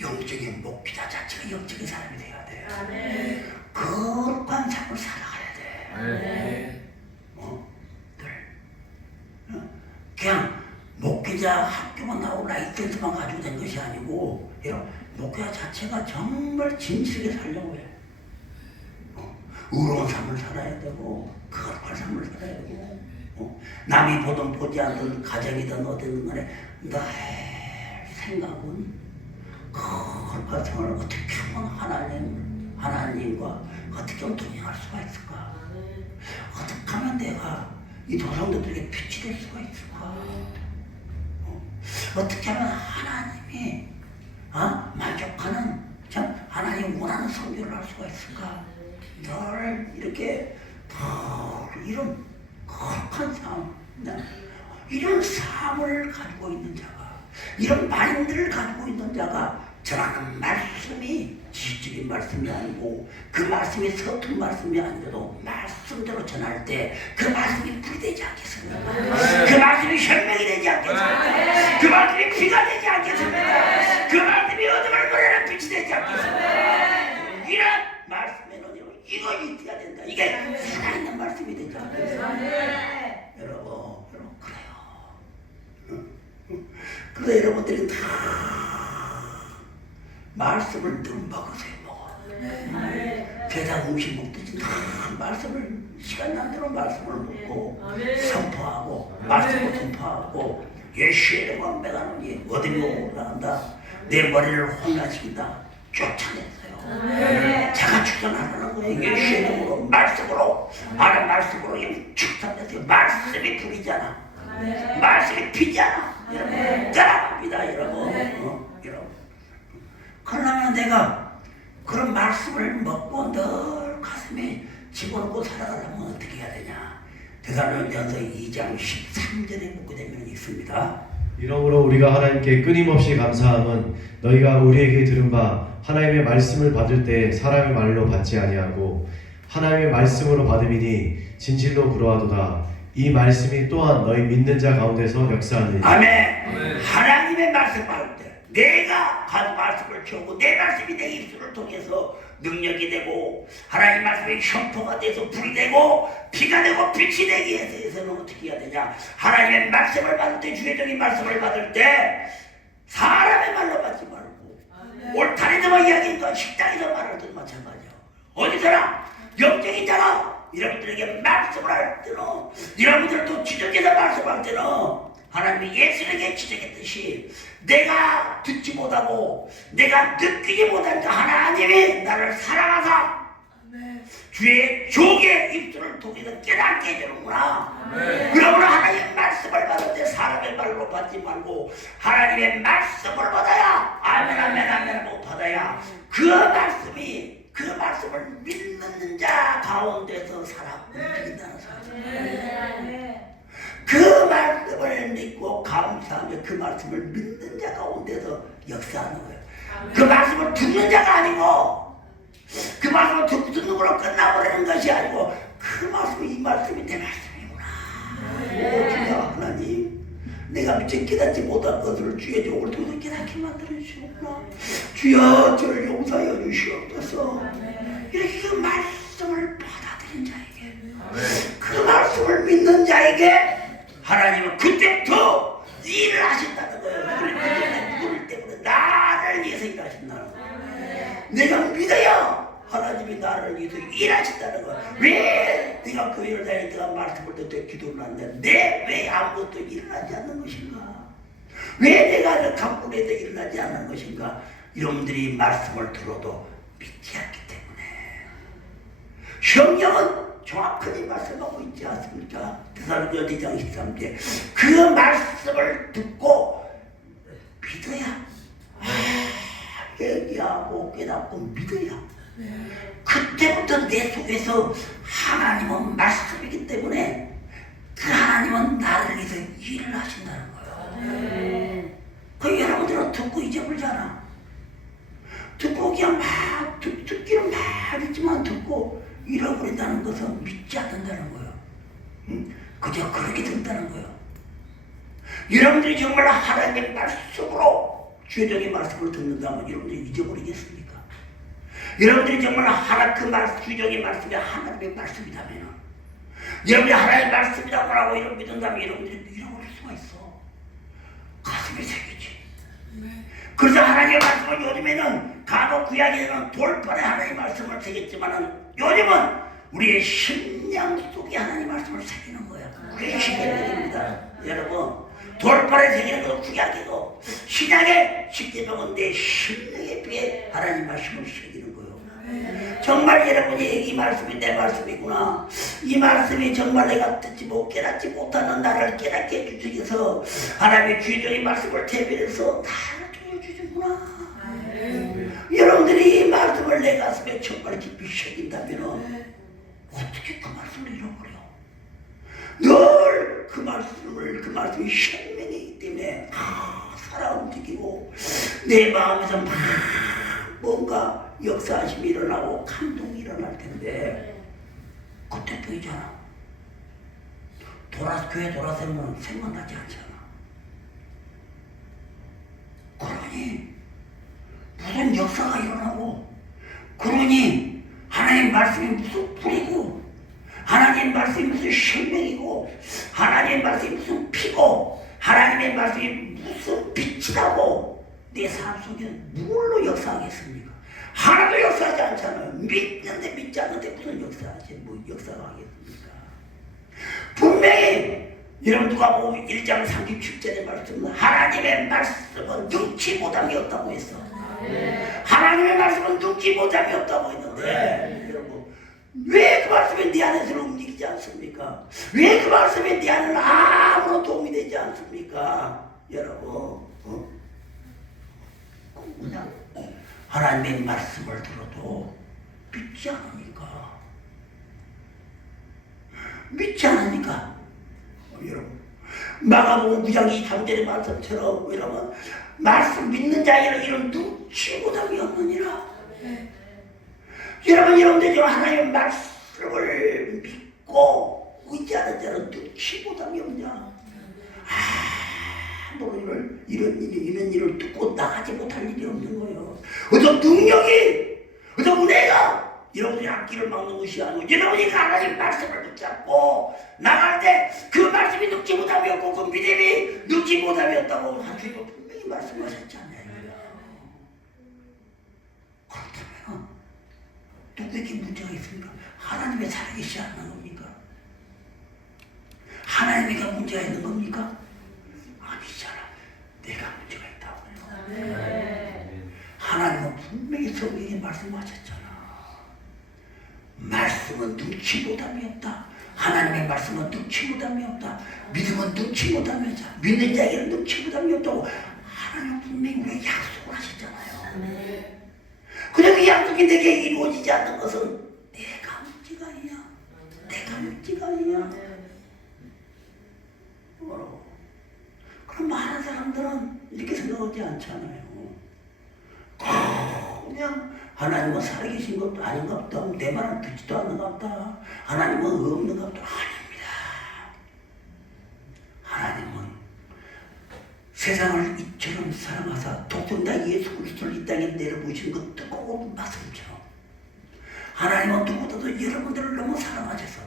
영적인 목기자 자체가 영적인 사람이 돼야 돼요. 거룩한 삶을 살아가야 돼. 그냥 목회자 학교만 나오고 라이센스만 가지고 된 것이 아니고 여러분 목회자 자체가 정말 진실하게 살려고 해요. 의로운 삶을 살아야 되고 거룩한 삶을 살아야 되고 남이 보든 보지 않든 가정이든 어디든 간에 나의 생각은 거룩한 생활을 어떻게 하면 하나님과 어떻게 하면 동행할 수가 있을까? 어떻게 하면 내가 이 조상들에게 빛이 될 수가 있을까? 어떻게 하면 하나님이 만족하는 참 하나님 원하는 성교를 할 수가 있을까? 늘 이렇게 이런 거룩한 삶, 이런 삶을 가지고 있는 자가, 이런 마인드를 가지고 있는 자가 전하는 말씀이 지식적인 말씀이 아니고 그 말씀이 서툰 말씀이 아니라도 말씀대로 전할 때 그 말씀이 불이 되지 않겠습니까? 그 말씀이 혈명이 되지 않겠습니까? 그 말씀이 피가 되지 않겠습니까? 그 말씀이 어둠을 보내는 빛이 되지 않겠습니까? 이런 말씀에는 이거 있어야 된다. 이게 살아있는 말씀이 되지 않겠습니까? 여러분 그래요. 그래서 여러분들이 다 말씀을 늘 먹으세요. 세상 음식 먹듯이 다 말씀을 시간 난 대로 말씀을 먹고 선포하고 말씀을 선포하고 예수의 이름으로 매가노니 어둠이 올라간다. 내 머리를 혼란시킨다. 쫓아냈어요. 제가 축전하라는 거예요. 예수의 이름으로 말씀으로 아는 말씀으로 축전했어요. 말씀이 불이잖아. 말씀이 피잖아. 여러분 따라갑니다. 여러분. 여러분. 그러려면 내가 그런 말씀을 먹고 늘 가슴에 집어넣고 살아가려면 어떻게 해야 되냐? 데살로니가서 2장 13절에 묻게 되면 있습니다. 이러므로 우리가 하나님께 끊임없이 감사함은 너희가 우리에게 들은 바 하나님의 말씀을 받을 때 사람의 말로 받지 아니하고 하나님의 말씀으로 받음이니 진실로 그러하도다. 이 말씀이 또한 너희 믿는 자 가운데서 역사하느니라. 아멘. 하나님의 말씀 받을 때 내가 한 말씀을 채우고 내 말씀이 내 입술을 통해서 능력이 되고 하나님 말씀이 셔포가 돼서 불이 되고 피가 되고 빛이 되기 위해서는 어떻게 해야 되냐? 하나님의 말씀을 받을 때 주의적인 말씀을 받을 때 사람의 말로 받지 말고 올타리에서 이야기한 건 식당에서 말할 때도 마찬가지야. 어디서나 영적인 자가 여러분들에게 말씀을 할 때는 여러분들도 지적해서 말씀할 때는 하나님이 예수에게 지적했듯이 내가 듣지 못하고 내가 느끼지 못한 하나님이 나를 사랑하사 주의 종의 입술을 통해서 깨닫게 해주는구나. 그러므로 하나님의 말씀을 받을 때 사람의 말로 받지 말고 하나님의 말씀을 받아야 아멘 아멘 아멘 못 받아야 그 말씀을 믿는 자 가운데서 살아 움직인다는 사실. 그 말씀을 믿고 감사하며 그 말씀을 믿는 자 가운데서 역사하는 거예요. 그 말씀을 듣는 자가 아니고 그 말씀을 듣는 걸로 끝나버리는 것이 아니고 그 말씀이 이 말씀이 내 말씀이구나. 오 주여 하나님 내가 미처 깨닫지 못한 것을 주의 종을 통해서 깨닫게 만들어주시구나. 주여 저를 용서하여 주시옵소서. 이렇게 그 말씀을 받아들인 자에게 그 말씀을 믿는 자에게 하나님은 그때부터 일을 하신다는 거예요. 누구를 때문에 나를 위해서 일하신다는 거예요. 내가 믿어야 하나님이 나를 위해서 일하신다는 거예요. 왜 내가 교회를 다닐 때가 말씀을 듣고 기도를 하는데 왜 아무것도 일어나지 않는 것인가? 왜 내가 강물에도 일어나지 않는 것인가? 여러분들이 말씀을 들어도 믿지 않기 때문에. 성경은 정확하게 말씀하고 있지 않습니까? 데살로니가 2장 13절. 그 말씀을 듣고 믿어야 얘기하고 깨닫고 믿어야 그때부터 내 속에서 하나님은 말씀이기 때문에 그 하나님은 나를 위해서 일을 하신다는 거예요. 그 여러분들은 듣고 잊어버리잖아. 듣고 그냥 막 듣기는 막 했지만 듣고 잃어버린다는 것은 믿지 않는다는 거예요. 그저 그렇게 듣는다는 거예요. 여러분들이 정말 하나님의 말씀으로 주의 말씀을 듣는다면 여러분들이 잊어버리겠습니까? 여러분들이 정말 주의 말씀이 하나님의 말씀이라면 여러분이 하나님의 말씀이라고 하고 이런 믿는다면 여러분들이 잃어버릴 수가 있어. 가슴에 새기지. 그래서 하나님의 말씀을 요즘에는 간혹 구약에는 돌판에 하나님의 말씀을 새겼지만은 요즘은 우리의 심령 속에 하나님의 말씀을 새기는 거야. 그게 신약입니다. 여러분 돌판에 새기는 것도 구약이고 신약의 십계명은 내 심령에 비해 하나님의 말씀을 새기는 거예요. 정말 여러분이 이 말씀이 내 말씀이구나. 이 말씀이 정말 내가 듣지 못 깨닫지 못하는 나를 깨닫게 해주셔서 하나님의 주의적인 말씀을 대변해서 나를 도와주시구나. 여러분들이 이 말씀을 내 가슴에 정말 깊이 새긴다면 어떻게 그 말씀을 잃어버려? 늘 그 말씀이 생명이기 때문에 살아 움직이고 내 마음에서 막 뭔가 역사하심이 일어나고 감동이 일어날 텐데 그때 보이잖아. 교회 돌아서면 생각나지 않잖아. 그러니 무슨 역사가 일어나고 그러니 하나님 말씀이 무슨 불이고 하나님 말씀이 무슨 생명이고 하나님 말씀이 무슨 피고 하나님의 말씀이 무슨 빛이라고 내 삶 속에 뭘로 역사하겠습니까? 하나도 역사하지 않잖아요. 믿는데 믿지 않는데 무슨 역사하지? 뭐 역사가 하겠습니까? 분명히 여러분 누가복음 1장 37절의 말씀은 하나님의 말씀은 능치 못함이 없다고 했어. 하나님의 말씀은 능치 못함이 없다고 했는데 여러분 왜 그 말씀이 내 안에서 움직이지 않습니까? 왜 그 말씀이 내 안에는 아무런 도움이 되지 않습니까? 여러분 그냥 하나님의 말씀을 들어도 믿지 않으니까 여러분 마가복음 9장 23절의 말씀처럼 여러분 말씀 믿는 자에게는 이런 눈치 보담이 없느니라. 여러분들 지금 하나님의 말씀을 믿고 의지하는 자는 눈치 보담이 없냐? 이런 일을 듣고 나가지 못할 일이 없는 거예요. 어떤 능력이, 어떤 은혜가 여러분이 앞길을 막는 것이 아니고 여러분이 하나님 말씀을 붙잡고 나갈 때 그 말씀이 늙지 못함이 없고 그 믿음이 늙지 못함이 없다고 하나님은 분명히 말씀하셨잖아요. 그렇다면 누구에게 문제가 있습니까? 하나님의 살아계시지 않는 겁니까? 하나님에게 문제가 있는 겁니까? 아니잖아. 내가 문제가 있다고요. 하나님은 분명히 성경에 말씀하셨잖아. 말씀은 눈치 보담이 없다. 하나님의 말씀은 눈치 보담이 없다. 믿음은 눈치 보담이 없다. 믿는 자에게는 눈치 보담이 없다고 하나님은 분명히 우리에게 약속을 하셨잖아요. 그냥 그 약속이 내게 이루어지지 않는 것은 내가 문제가 아니야. 내가 문제가 아니야. 그럼 많은 사람들은 이렇게 생각하지 않잖아요. 그냥 하나님은 살아계신 것도 아닌가 보다. 내 말을 듣지도 않는가 보다. 하나님은 없는가 보다. 아닙니다. 하나님은 세상을 이처럼 사랑하사 독생자 예수 그리스도를 이 땅에 내려보신 그 뜨거운 말씀처럼 하나님은 누구보다도 여러분들을 너무 사랑하셔서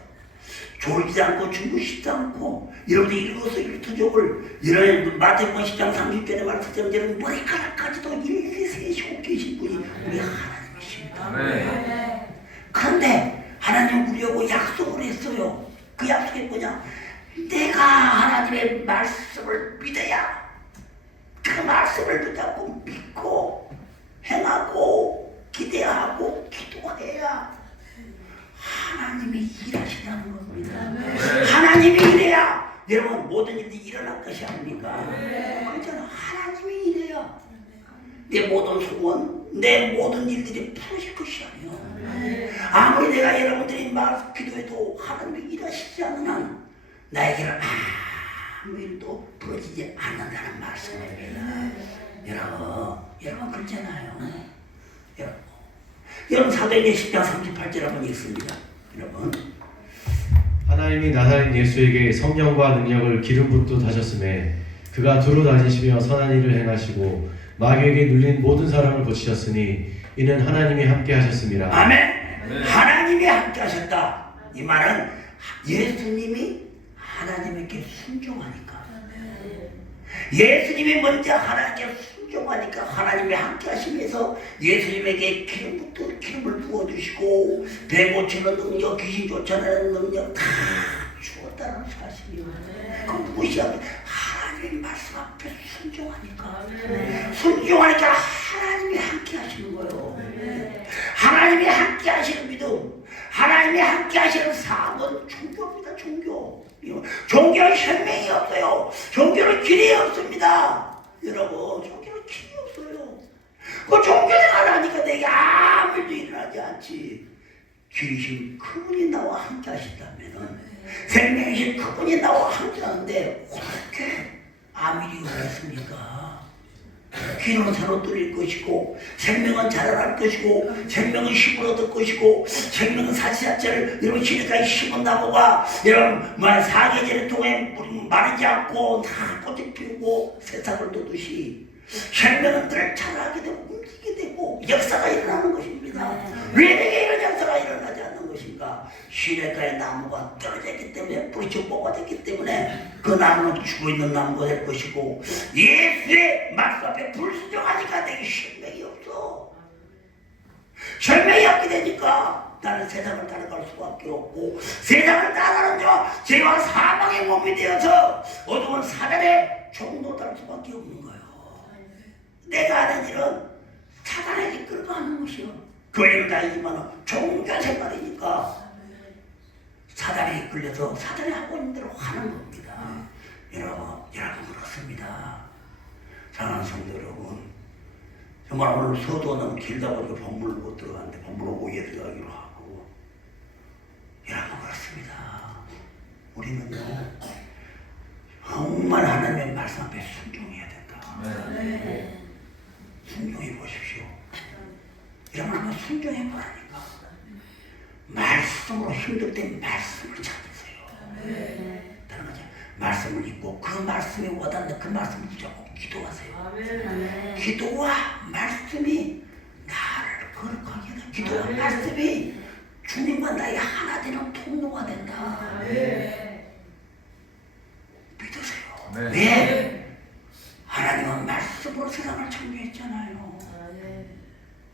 졸지 않고 주무시지 않고 여러분들이 읽어서 일터족을 이런 마태복음 10장 30절에 말씀처럼 머리카락까지도 일일이 세시고 계신 분이 우리 하나님이십니다. 그런데 하나님은 우리하고 약속을 했어요. 그 약속이 뭐냐? 내가 하나님의 말씀을 믿어야 그 말씀을 붙잡고 믿고 행하고 기대하고 여러분 모든 일들이 일어날 것이 아닙니까? 그렇잖아. 하나님이 이래야 내 모든 소원, 내 모든 일들이 풀어질 것이 아니야. 아무리 내가 여러분들이 막 기도해도 하나님이 일하시지 않는 한 나에게는 아무 일도 풀어지지 않는다는 말씀입니다. 여러분 그렇잖아요. 여러분 사도행전 10장 38절 한번 읽습니다. 여러분 하나님이 나사렛 예수에게 성령과 능력을 기름 붓듯 하셨음에 그가 두루 다니시며 선한 일을 행하시고 마귀에게 눌린 모든 사람을 고치셨으니 이는 하나님이 함께 하셨습니다. 아멘. 하나님이 함께 하셨다. 이 말은 예수님이 하나님에게 순종하니까, 예수님이 먼저 하나님께 순종하니까 하나님이 함께 하시면서 예수님에게 기름을 부어주시고 배 고치는 능력, 귀신 쫓아내는 능력 다 주었다는 사실이에요. 그럼 무엇이야? 하나님의 말씀 앞에 순종하니까 하나님이 함께 하시는 거예요. 하나님이 함께 하시는 믿음, 하나님이 함께 하시는 삶은 종교입니다. 종교는 생명이 없어요. 종교는 길이 없습니다. 여러분, 종교는 길이 없어요. 그 종교생활을 하니까 내게 아무 일도 일어나지 않지. 길이신 그분이 나와 함께 하신다면은, 생명이신 그분이 나와 함께 하는데 어떻게 아무 일이 없겠습니까? 길은 새로 뚫릴 것이고, 생명은 자라날 것이고, 생명은 힘을 얻을 것이고, 생명은 사시 자체를 여러분 시내까지 심은 나무가 여러분 사계절을 통해 마르지 않고 다 꽃이 피우고 새싹을 돋듯이 생명은 늘 자라게 되고 움직이게 되고 역사가 일어나는 것입니다. 왜 내게 이런 역사가 일어나지 않는 것인가? 시내가의 나무가 떨어졌기 때문에 뿌리쳐 뽑아졌기 때문에 그 나무는 죽어있는 나무가 될 것이고, 예수의 말씀 앞에 불순종하니까 내게 생명이 없어. 생명이 없게 되니까 나는 세상을 따라갈 수밖에 없고, 세상을 따라가는 자 죄와 사망의 몸이 되어서 어두운 사단의 종로 될 수밖에 없는 거예요. 내가 하는 일은 사단에게 끌어가는 것이요. 그 일을 다니지만 종교 생활이니까 사단에 끌려서 사단의 하고 있는 대로 하는 겁니다. 여러분 그렇습니다. 사랑하는 성도 여러분, 정말 오늘 서도는 길다 보니까 본문을 못 들어갔는데 본문을 오후에 들어가기로 하고, 여러분 그렇습니다. 우리는요 정말 하나님의 말씀 앞에 순종해야 된다. 순종해 보십시오. 여러분 한번 순종해 보라니까. 말씀으로 힘들 때 말씀을 찾으세요. 다른 거죠. 말씀을 읽고 그 말씀이 와닿는 그 말씀을 붙잡고 기도하세요. 기도와 말씀이 나를 거룩하게 한다. 기도와 말씀이 주님과 나의 하나 되는 통로가 된다. 믿으세요. 왜? 하나님은 말씀으로 세상을 창조했잖아요.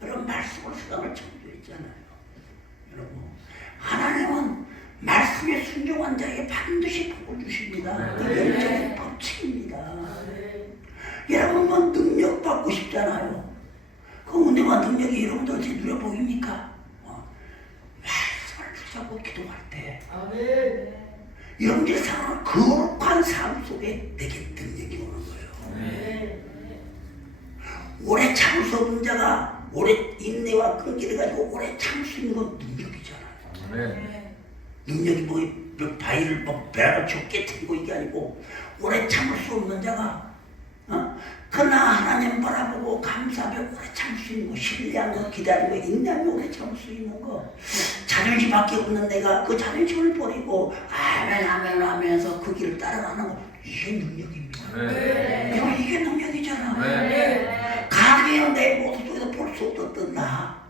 여러분 말씀으로 세상을 창조했잖아요. 여러분 하나님은 말씀에 순종한 자에게 반드시 복을 주십니다. 그 영적인 법칙입니다. 여러분 뭐 능력 받고 싶잖아요. 그 은혜와 능력이 여러분들한테 누려 보입니까? 말씀을 붙잡고 기도할 때 여러분들의 삶은 거룩한 삶 속에 내게 능력이 오는 거예요. 오래 참을 수 없는 자가 오래 인내와 끈기를 가지고 오래 참을 수 있는 건 능력이잖아요. 능력이 뭐 바위를 뭐 배를 좁게 틀고 이게 아니고, 오래 참을 수 없는 자가 그러나 하나님 바라보고 감사하며 오래 참을 수 있는 거, 신뢰하며 기다리고 인내하며 오래 참을 수 있는 거, 자존심밖에 없는 내가 그 자존심을 버리고 아멘 아멘 하면서 그 길을 따라가는 거, 이게 능력입니다. 여러분 이게 능력이잖아. 가게는 내 모습 속에서 볼 수 없었던 나,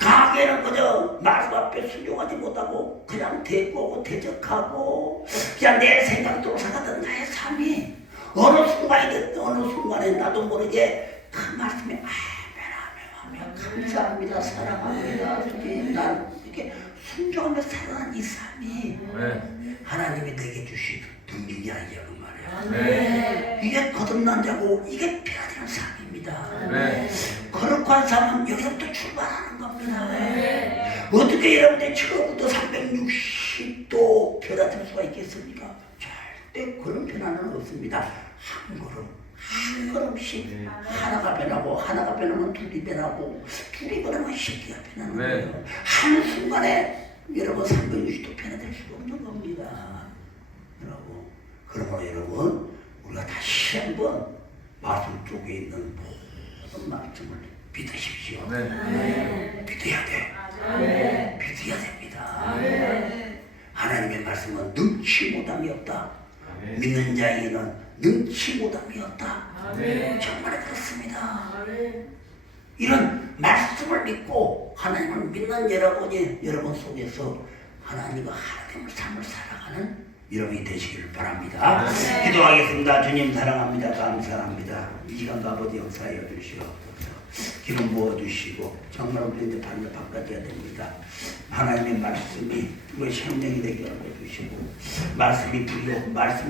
가게는 그저 말씀 앞에 순종하지 못하고 그냥 대꾸하고 대적하고 그냥 내 생각대로 살았던 나의 삶이 어느 순간에 나도 모르게 그 말씀에 아멘 하며 감사합니다, 사랑합니다, 난 이렇게 순종하며 살아가는 이 삶이 하나님이 내게 주신 능력이 아니냐 그 말이야. 이게 거듭난 자고 이게 변화되는 삶입니다. 거룩한 삶은 여기서부터 출발하는 겁니다. 어떻게 여러분들이 처음부터 360도 변화될 수가 있겠습니까? 절대 그런 변화는 없습니다. 한 걸음씩 하나가 변하고 하나가 변하면 둘이 변하고 둘이 변하면 십기가 변하는 거예요. 한순간에 여러분 360도 변화될 수가 없는 겁니다. 여러분, 그러므로 여러분 우리가 다시 한번 말씀 쪽에 있는 모든 말씀을 믿으십시오. 믿어야 돼. 믿어야 됩니다. 하나님의 말씀은 능치 못함이 없다. 믿는 자에게는 능치 못함이 없다. 정말 그렇습니다. 이런 말씀을 믿고 하나님을 믿는 여러분 속에서 하나님과 하나님의 삶을 살아가는 여러분이 되시기를 바랍니다. 기도하겠습니다. 주님 사랑합니다. 감사합니다. 이 시간도 아버지 역사하여 주시옵소서. 기름 부어주시고 정말 우리한테 반을 바꿔줘야 됩니다. 하나님의 말씀이 우리 생명이 되게 하여 주시고 말씀이 불이고 말씀